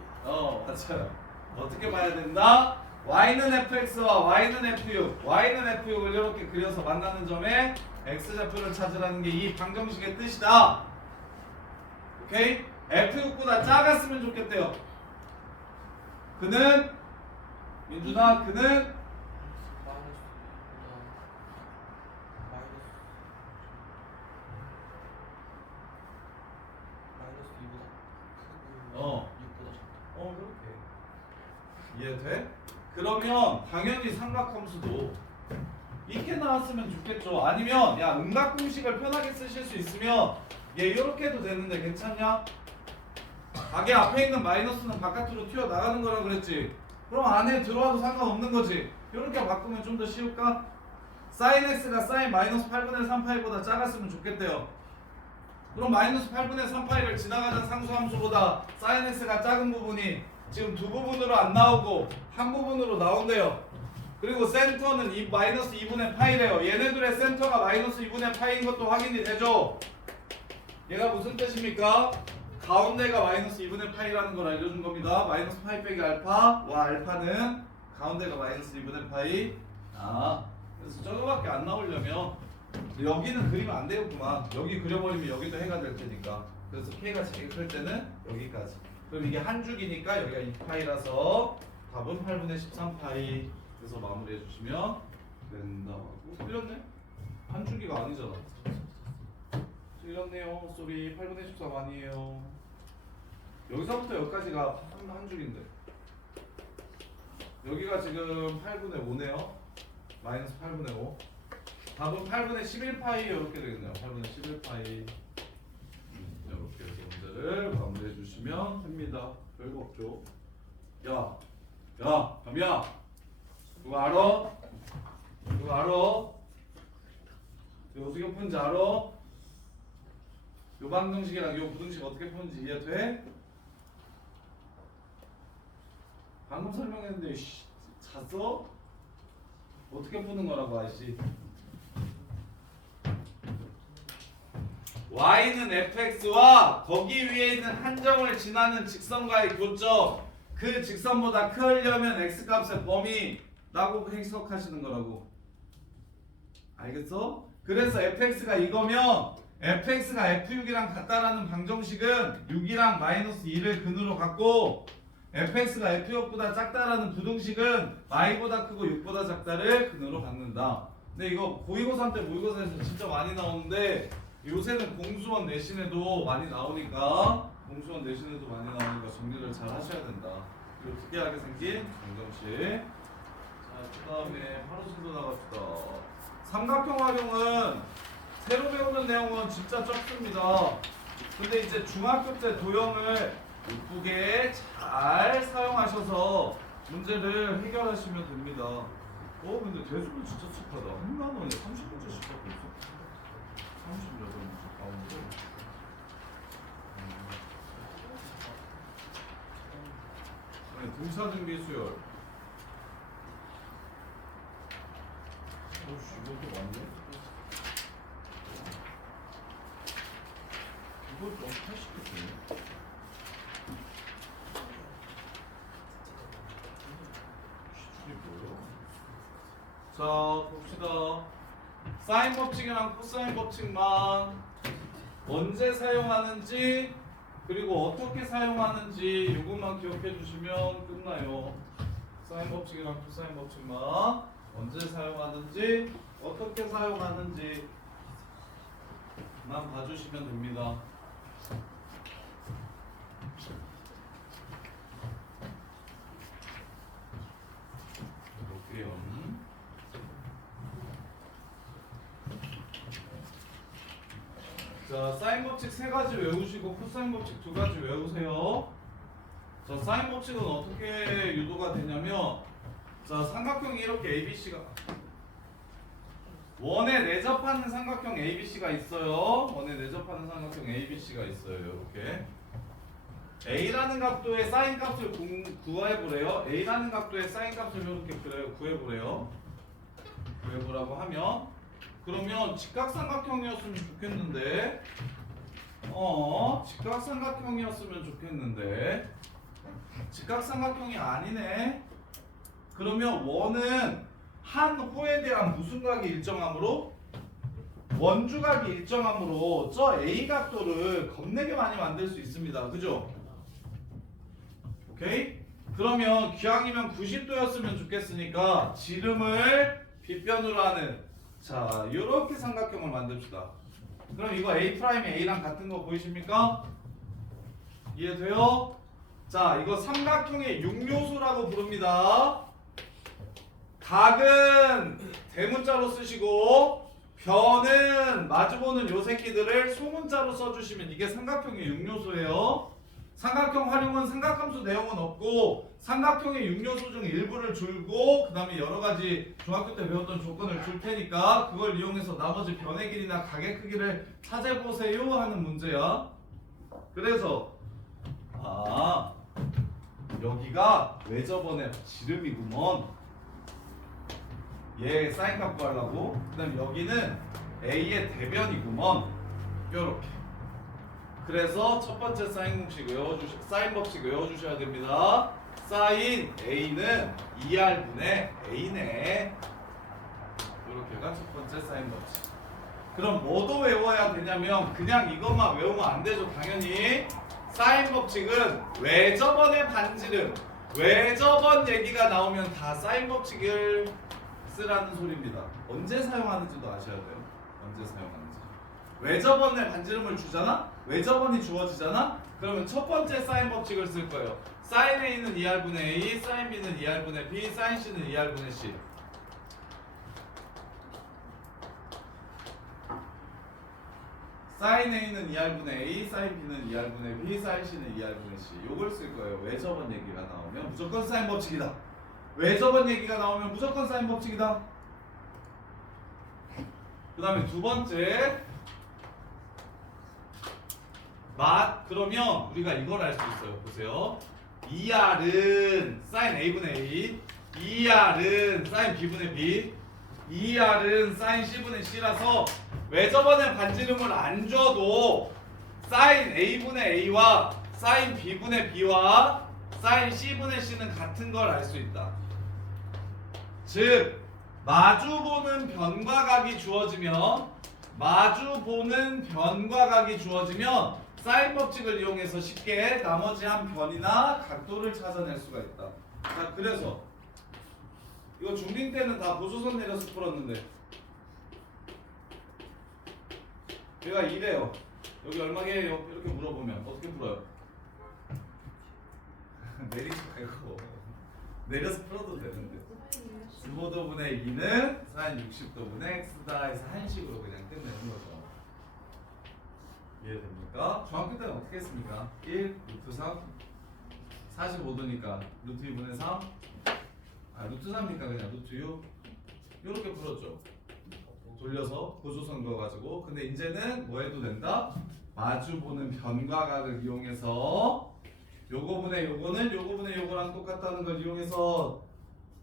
맞아요. 어떻게 봐야 된다? y는 fx와 y는 f6, y는 f6을 이렇게 그려서 만나는 점에 x좌표를 찾으라는 게 이 방정식의 뜻이다. 오케이? f6보다 작았으면 좋겠대요. 그는 민준아, 그는 그렇게 이해돼? 그러면 당연히 삼각함수도 이렇게 나왔으면 좋겠죠. 아니면 야, 음각 공식을 편하게 쓰실 수 있으면 얘 이렇게 해도 되는데 괜찮냐? 각의 앞에 있는 마이너스는 바깥으로 튀어나가는 거라 그랬지. 그럼 안에 들어와도 상관없는 거지. 이렇게 바꾸면 좀 더 쉬울까? sin x가 sin 마이너스 8분의 3파이보다 작았으면 좋겠대요. 그럼 마이너스 8분의 3파이를 지나가는 상수함수보다 sin x가 작은 부분이 지금 두 부분으로 안 나오고 한 부분으로 나온대요. 그리고 센터는 이 마이너스 2분의 파이래요. 얘네들의 센터가 마이너스 2분의 파이인 것도 확인이 되죠. 얘가 무슨 뜻입니까? 가운데가 마이너스 2분의 파이라는 걸 알려준 겁니다. 마이너스 파이 빼기 알파, 와 알파는 가운데가 마이너스 2분의 파이. 그래서 저거밖에 안 나오려면 여기는 그리면 안 되겠구만. 여기 그려버리면 여기도 해가 될 테니까. 그래서 K가 제일 클 때는 여기까지. 그럼 이게 한 줄기니까 여기가 2파이라서 답은 8분의 13파이. 그래서 마무리해 주시면 된다고. 틀렸네? 한 줄기가 아니잖아. 틀렸네요. 쏘리. 8분의 13 아니에요. 여기서부터 여기까지가 한 줄인데 여기가 지금 8분의 5네요. 마이너스 8분의 5. 답은 8분의 11파이 이렇게 되겠네요. 8분의 11파이. 이렇게 해서 문제를 마무리해 주시면 됩니다. 별거 없죠. 야, 담이야. 그거 알아? 그거 알아? 이거 어떻게 푸는지 알아? 요 방정식이랑 요 부등식 어떻게 푸는지 이해돼? 방금 설명했는데 잤어? 어떻게 푸는 거라고 아저씨? y는 fx와 거기 위에 있는 한 점을 지나는 직선과의 교점, 그 직선보다 크려면 x값의 범위라고 해석하시는 거라고. 알겠어? 그래서 fx가 이거면 fx가 f6이랑 같다라는 방정식은 6이랑 마이너스 2를 근으로 갖고 fx가 f6보다 작다라는 부등식은 y보다 크고 6보다 작다를 근으로 갖는다. 근데 이거 고위고사 때 모의고사에서 진짜 많이 나오는데 요새는 공수원 내신에도 많이 나오니까 정리를 잘 하셔야 된다. 그리고 특이하게 생긴 방정식. 자, 그 다음에 바로 순서 나갑시다. 삼각형 활용은 새로 배우는 내용은 진짜 적습니다. 근데 이제 중학교 때 도형을 예쁘게 잘 사용하셔서 문제를 해결하시면 됩니다. 근데 대수는 진짜 착하다. 100,000원에 30문제씩 갖고 있어. 38문제 가운데. 등차등비 수열. 이것도 맞네? 이거 좀 80개 이게 뭐야? 자, 봅시다. 사인 법칙이랑 코사인 법칙만 언제 사용하는지 그리고 어떻게 사용하는지 이것만 기억해 주시면 끝나요. 사인 법칙이랑 코사인 법칙만 언제 사용하는지 어떻게 사용하는지만 봐주시면 됩니다. 볼게요. 자, 사인 법칙 3가지 외우시고 코사인 법칙 2가지 외우세요. 자, 사인 법칙은 어떻게 유도가 되냐면, 자, 삼각형이 이렇게 ABC가 원에 내접하는 삼각형 ABC가 있어요. 원에 내접하는 삼각형 ABC가 있어요. 이렇게 A라는 각도의 사인 값을 구해보래요. A라는 각도의 사인 값을 이렇게 구해보래요. 구해보라고 하면 그러면 직각삼각형이었으면 좋겠는데 직각삼각형이었으면 좋겠는데 직각삼각형이 아니네. 그러면 원은 한 호에 대한 무슨 각이 일정하므로 원주각이 일정하므로 저 A 각도를 겁내게 많이 만들 수 있습니다. 그죠? 오케이? 그러면 기왕이면 90도였으면 좋겠으니까 지름을 빗변으로 하는 자 요렇게 삼각형을 만듭시다. 그럼 이거 A'이 A랑 같은 거 보이십니까? 이해돼요? 자 이거 삼각형의 6요소라고 부릅니다. 각은 대문자로 쓰시고 변은 마주보는 요 새끼들을 소문자로 써주시면 이게 삼각형의 6요소예요. 삼각형 활용은 삼각함수 내용은 없고 삼각형의 6요소 중 일부를 줄고 그 다음에 여러가지 중학교 때 배웠던 조건을 줄 테니까 그걸 이용해서 나머지 변의 길이나 각의 크기를 찾아보세요 하는 문제야. 그래서 여기가 왜 저번에 지름이구먼. 얘 사인값 구하려고. 그 다음에 여기는 A의 대변이구먼. 요렇게. 그래서 첫 번째 사인 법칙 외워주셔야 됩니다. 사인 A는 2R분의 A네. 요렇게가 첫 번째 사인 법칙. 그럼 뭐도 외워야 되냐면 그냥 이것만 외우면 안 되죠. 당연히 사인 법칙은 왜 저번에 반지름 왜 저번 얘기가 나오면 다 사인 법칙을 쓰라는 소리입니다. 언제 사용하는지도 아셔야 돼요. 언제 사용하는지. 왜 저번에 반지름을 주잖아? 왜 저번이 주어지잖아? 그러면 첫 번째 사인 법칙을 쓸 거예요. 사인 A는 2R분의 A, 사인 B는 2R분의 B, 사인 C는 2R분의 C. 사인 A는 2R분의 A, 사인 B는 2R분의 B, 사인 C는 2R분의 C. 요걸 쓸 거예요. 왜 저번 얘기가 나오면 무조건 사인 법칙이다. 왜 저번 얘기가 나오면 무조건 사인 법칙이다. 그 다음에 두 번째 그러면 우리가 이걸 알 수 있어요. 보세요. 2R은 사인 A분의 A, 2R은 사인 B분의 B, 2R은 사인 C분의 C라서 왜 저번에 반지름을 안 줘도 사인 A분의 A와 사인 B분의 B와 사인 C분의 C는 같은 걸 알 수 있다. 즉 마주보는 변과 각이 주어지면 사인 법칙을 이용해서 쉽게 나머지 한 변이나 각도를 찾아낼 수가 있다. 자 그래서 이거 중딩 때는 다 보조선 내려서 풀었는데 얘가 이래요. 여기 얼마게요? 이렇게 물어보면 어떻게 풀어요? 내리지 말고 내려서 풀어도 되는데 15도분의 2는 사인 60도분의 x다 해서 한식으로 그냥 끝내는 거죠. 이해됩니까? 중학교 때는 어떻게 했습니까? 1, 루트 3 45도니까 루트 2분의 3 루트 3이니까 그냥 루트 6 이렇게 풀었죠. 돌려서 보조선 그어가지고. 근데 이제는 뭐 해도 된다? 마주보는 변과각을 이용해서 요거분의 요거는 요거분의 요거랑 똑같다는 걸 이용해서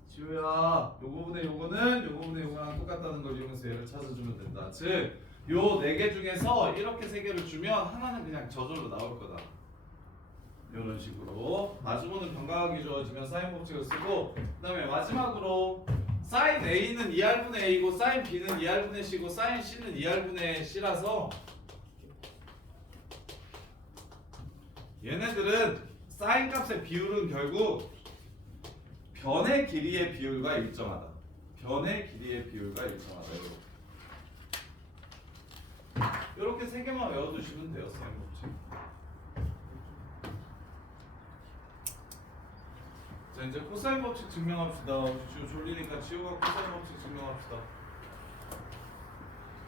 지우야 요거분의 요거는 요거분의 요거랑 똑같다는 걸 이용해서 얘를 찾아주면 된다. 즉 요 네 개 중에서 이렇게 세 개를 주면 하나는 그냥 저절로 나올 거다. 이런 식으로 마주보는 변과각이 주어지면 사인 법칙을 쓰고, 그 다음에 마지막으로 사인 A는 2R분의 A고 사인 B는 2R분의 C고 사인 C는 2R분의 C라서 얘네들은 사인 값의 비율은 결국 변의 길이의 비율과 일정하다. 변의 길이의 비율과 일정하다. 이렇게 세 개만 외워두시면 돼요. 사인 법칙. 자 이제 코사인 법칙 증명합시다. 지금 졸리니까 지우가 코사인 법칙 증명합시다.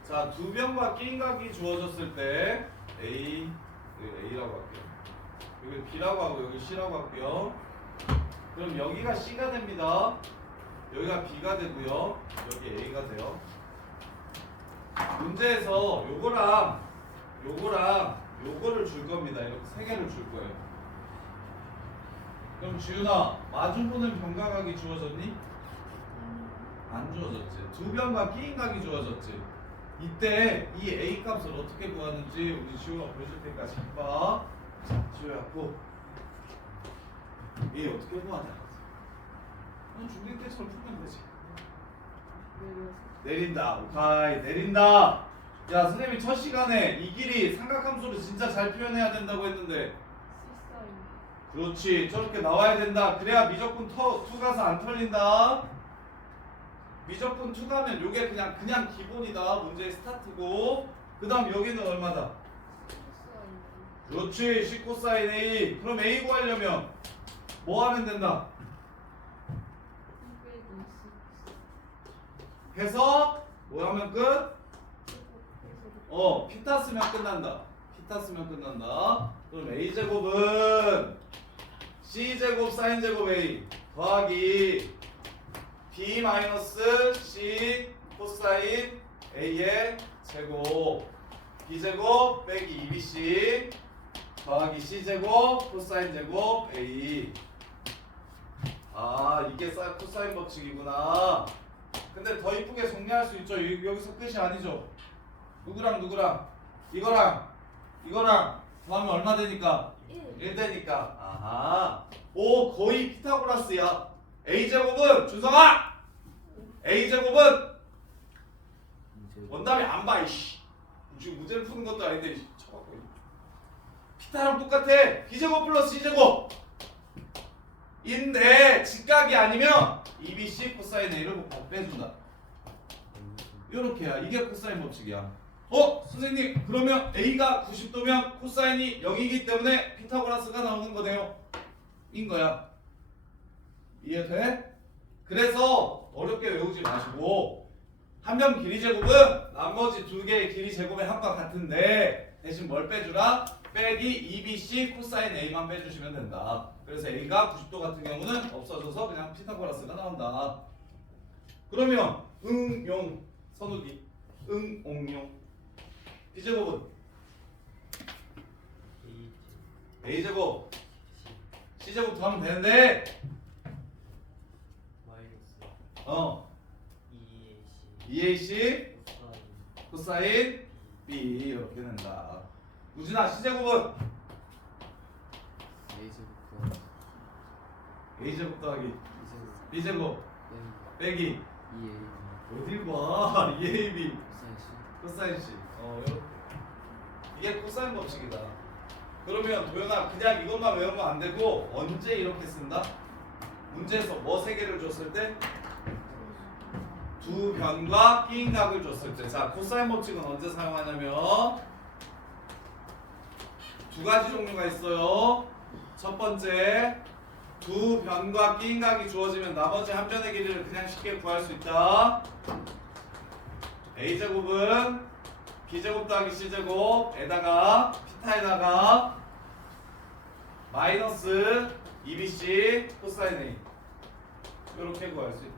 자 두 변과 끼인 각이 주어졌을 때 A라고 할게요. 여기 B라고 하고 여기 C라고 할게요. 그럼 여기가 C가 됩니다. 여기가 B가 되고요. 여기 A가 돼요. 문제에서 요거랑 요거를 줄 겁니다. 이렇게 세 개를 줄 거예요. 그럼 지훈아, 마주보는 변과각이 주어졌니? 안 주어졌지. 두 변과 끼인 각이 주어졌지. 이때 이 A 값을 어떻게 구하는지 우리 지호가 보여줄 테니까 잘 봐. 자, 지호야 고. A 어떻게 구하냐? 중딩 때처럼 풀면 되지. 내린다. 오케이. 내린다. 야, 선생님이 첫 시간에 이 길이 삼각함수를 진짜 잘 표현해야 된다고 했는데 그렇지. 저렇게 나와야 된다. 그래야 미적분 2 가서 안 털린다. 미적분 2 가면 요게 그냥 기본이다. 문제의 스타트고. 그 다음 여기는 얼마다? 그렇지. C 코사인 A. 그럼 A 구하려면 뭐 하면 된다? 해서 뭐 하면 끝? 피타 쓰면 끝난다. 피타 쓰면 끝난다. 그럼 A제곱은 C제곱 사인제곱 A 더하기 B 마이너스 C 코사인 A의 제곱 B제곱 빼기 2BC 더하기 C제곱 코사인 제곱 A. 아, 이게 코사인 법칙이구나. 근데 더 이쁘게 정리할 수 있죠. 여기서 끝이 아니죠. 누구랑 이거랑 더하면 얼마 되니까? 1 되니까. 아하. 오, 거의 피타고라스야. A제곱은 준성아! A제곱은 원담이 안 봐. 이씨. 지금 문제를 푸는 것도 아닌데 쳐갖고. 피타랑 똑같아. B제곱 플러스 C제곱 인데 직각이 아니면 2BC 코사인 A를 빼준다. 요렇게야. 이게 코사인 법칙이야. 선생님, 그러면 A가 90도면 코사인이 0이기 때문에 피타고라스가 나오는 거네요. 인 거야. 이해돼? 그래서 어렵게 외우지 마시고 한 명 길이 제곱은 나머지 두 개의 길이 제곱의 합과 같은데 대신 뭘 빼주라? 빼기 2BC 코사인 A만 빼주시면 된다. 그래서 A가 90도 같은 경우는 없어져서 그냥 피타고라스가 나온다. 그러면 응용 선우기 응옹용 B제곱은 A제곱 C제곱 더하면 되는데 마이너스 2AC 코사인 코사인 B 이렇게 된다. 우진아 C제곱은 A제곱 더하기 B제곱 빼기 어딜 봐. 2AB 코사인 C. 이렇게. 이게 코사인 법칙이다. 그러면 도연아 그냥 이것만 외우면 안 되고 언제 이렇게 쓴다? 문제에서 뭐 세 개를 줬을 때? 두 변과 끼인 각을 줬을 때. 자, 코사인 법칙은 언제 사용하냐면 두 가지 종류가 있어요. 첫 번째, 두 변과 끼인 각이 주어지면 나머지 한 변의 길이를 그냥 쉽게 구할 수 있다. A제곱은 B제곱 더하기 C제곱에다가 피타에다가 마이너스 2BC 코사인 A 이렇게 구할 수 있다.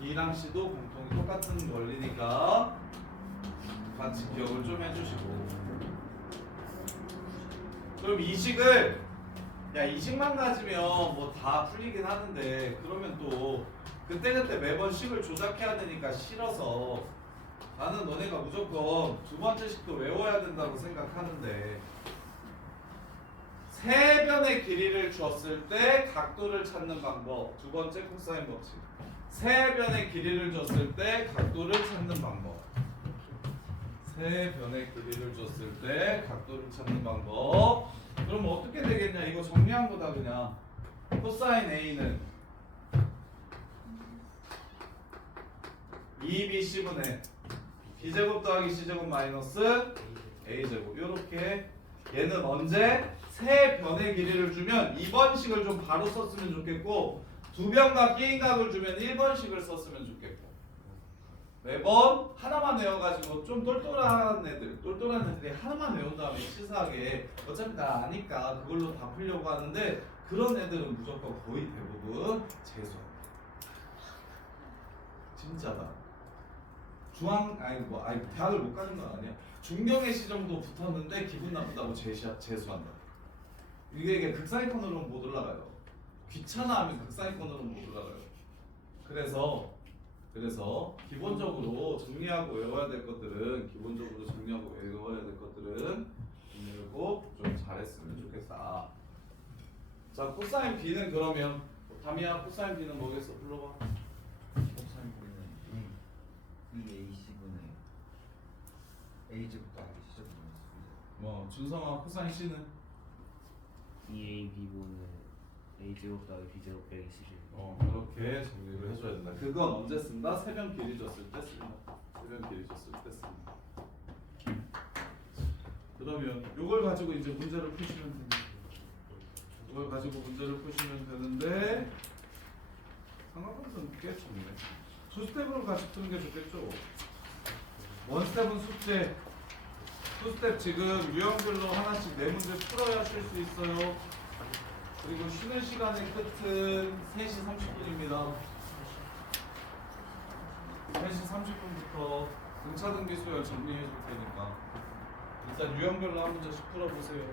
B랑 C도 공통이 똑같은 원리니까 같이 기억을 좀 해주시고. 그럼 이 식을 이 식만 가지면 뭐 다 풀리긴 하는데 그러면 또 그때그때 매번 식을 조작해야 되니까 싫어서 나는 너네가 무조건 두 번째 식도 외워야 된다고 생각하는데 세 변의 길이를 줬을 때 각도를 찾는 방법 두 번째 코사인 법칙. 세 변의 길이를 줬을 때 각도를 찾는 방법. 세 변의 길이를 줬을 때 각도를 찾는 방법. 그럼 어떻게 되겠냐? 이거 정리한 거다 그냥. 코사인 A는 2BC분의 B제곱 더하기 C제곱 마이너스 A제곱. 요렇게 얘는 언제? 세 변의 길이를 주면 2번식을 좀 바로 썼으면 좋겠고 두 변과 끼인 각을 주면 1번식을 썼으면 좋겠고 매번 하나만 외워가지고 좀 똘똘한 애들이 하나만 외운 다음에 치사하게 어차피 나 아니까 그걸로 다 풀려고 하는데 그런 애들은 무조건 거의 대부분 재수합니다. 진짜다. 대학을 못 가는 건 아니야. 중경의 시정도 붙었는데 기분 나쁘다고 재수한다. 이게 극상위권으로는 못 올라가요. 귀찮아하면 극상위권으로는 못 올라가요. 그래서 그래서 기본적으로 정리하고 외워야 될 것들은 정리를 꼭 좀 잘했으면 좋겠다. 자, 코사인 B는 그러면 다미야 코사인 B는 뭐겠어? 불러봐. 코사인 B는 2AC분의 A제곱 더하기 C제곱이었습니다. 뭐 준성아 코사인 C는 2AB분의 A제곱 더하기 B제곱 빼기 C제곱. 그렇게 정리를 해줘야 된다. 그건 언제 쓴다? 세변 길이 줬을 때 쓴다. 세변 길이 줬을 때 쓴다. 그러면 이걸 가지고 이제 문제를 푸시면 됩니다. 이걸 가지고 문제를 푸시면 되는데 상관관계는 꽤 좋네. 투 스텝으로 같이 푸는 게 좋겠죠. 원 스텝은 숙제, 투 스텝 지금 유형별로 하나씩 네 문제 풀어야 쉴 수 있어요. 그리고 쉬는 시간의 끝은 3시 30분입니다. 3시 30분부터 등차등 기수열 정리해 줄 테니까 일단 유형별로 한 문제씩 풀어보세요.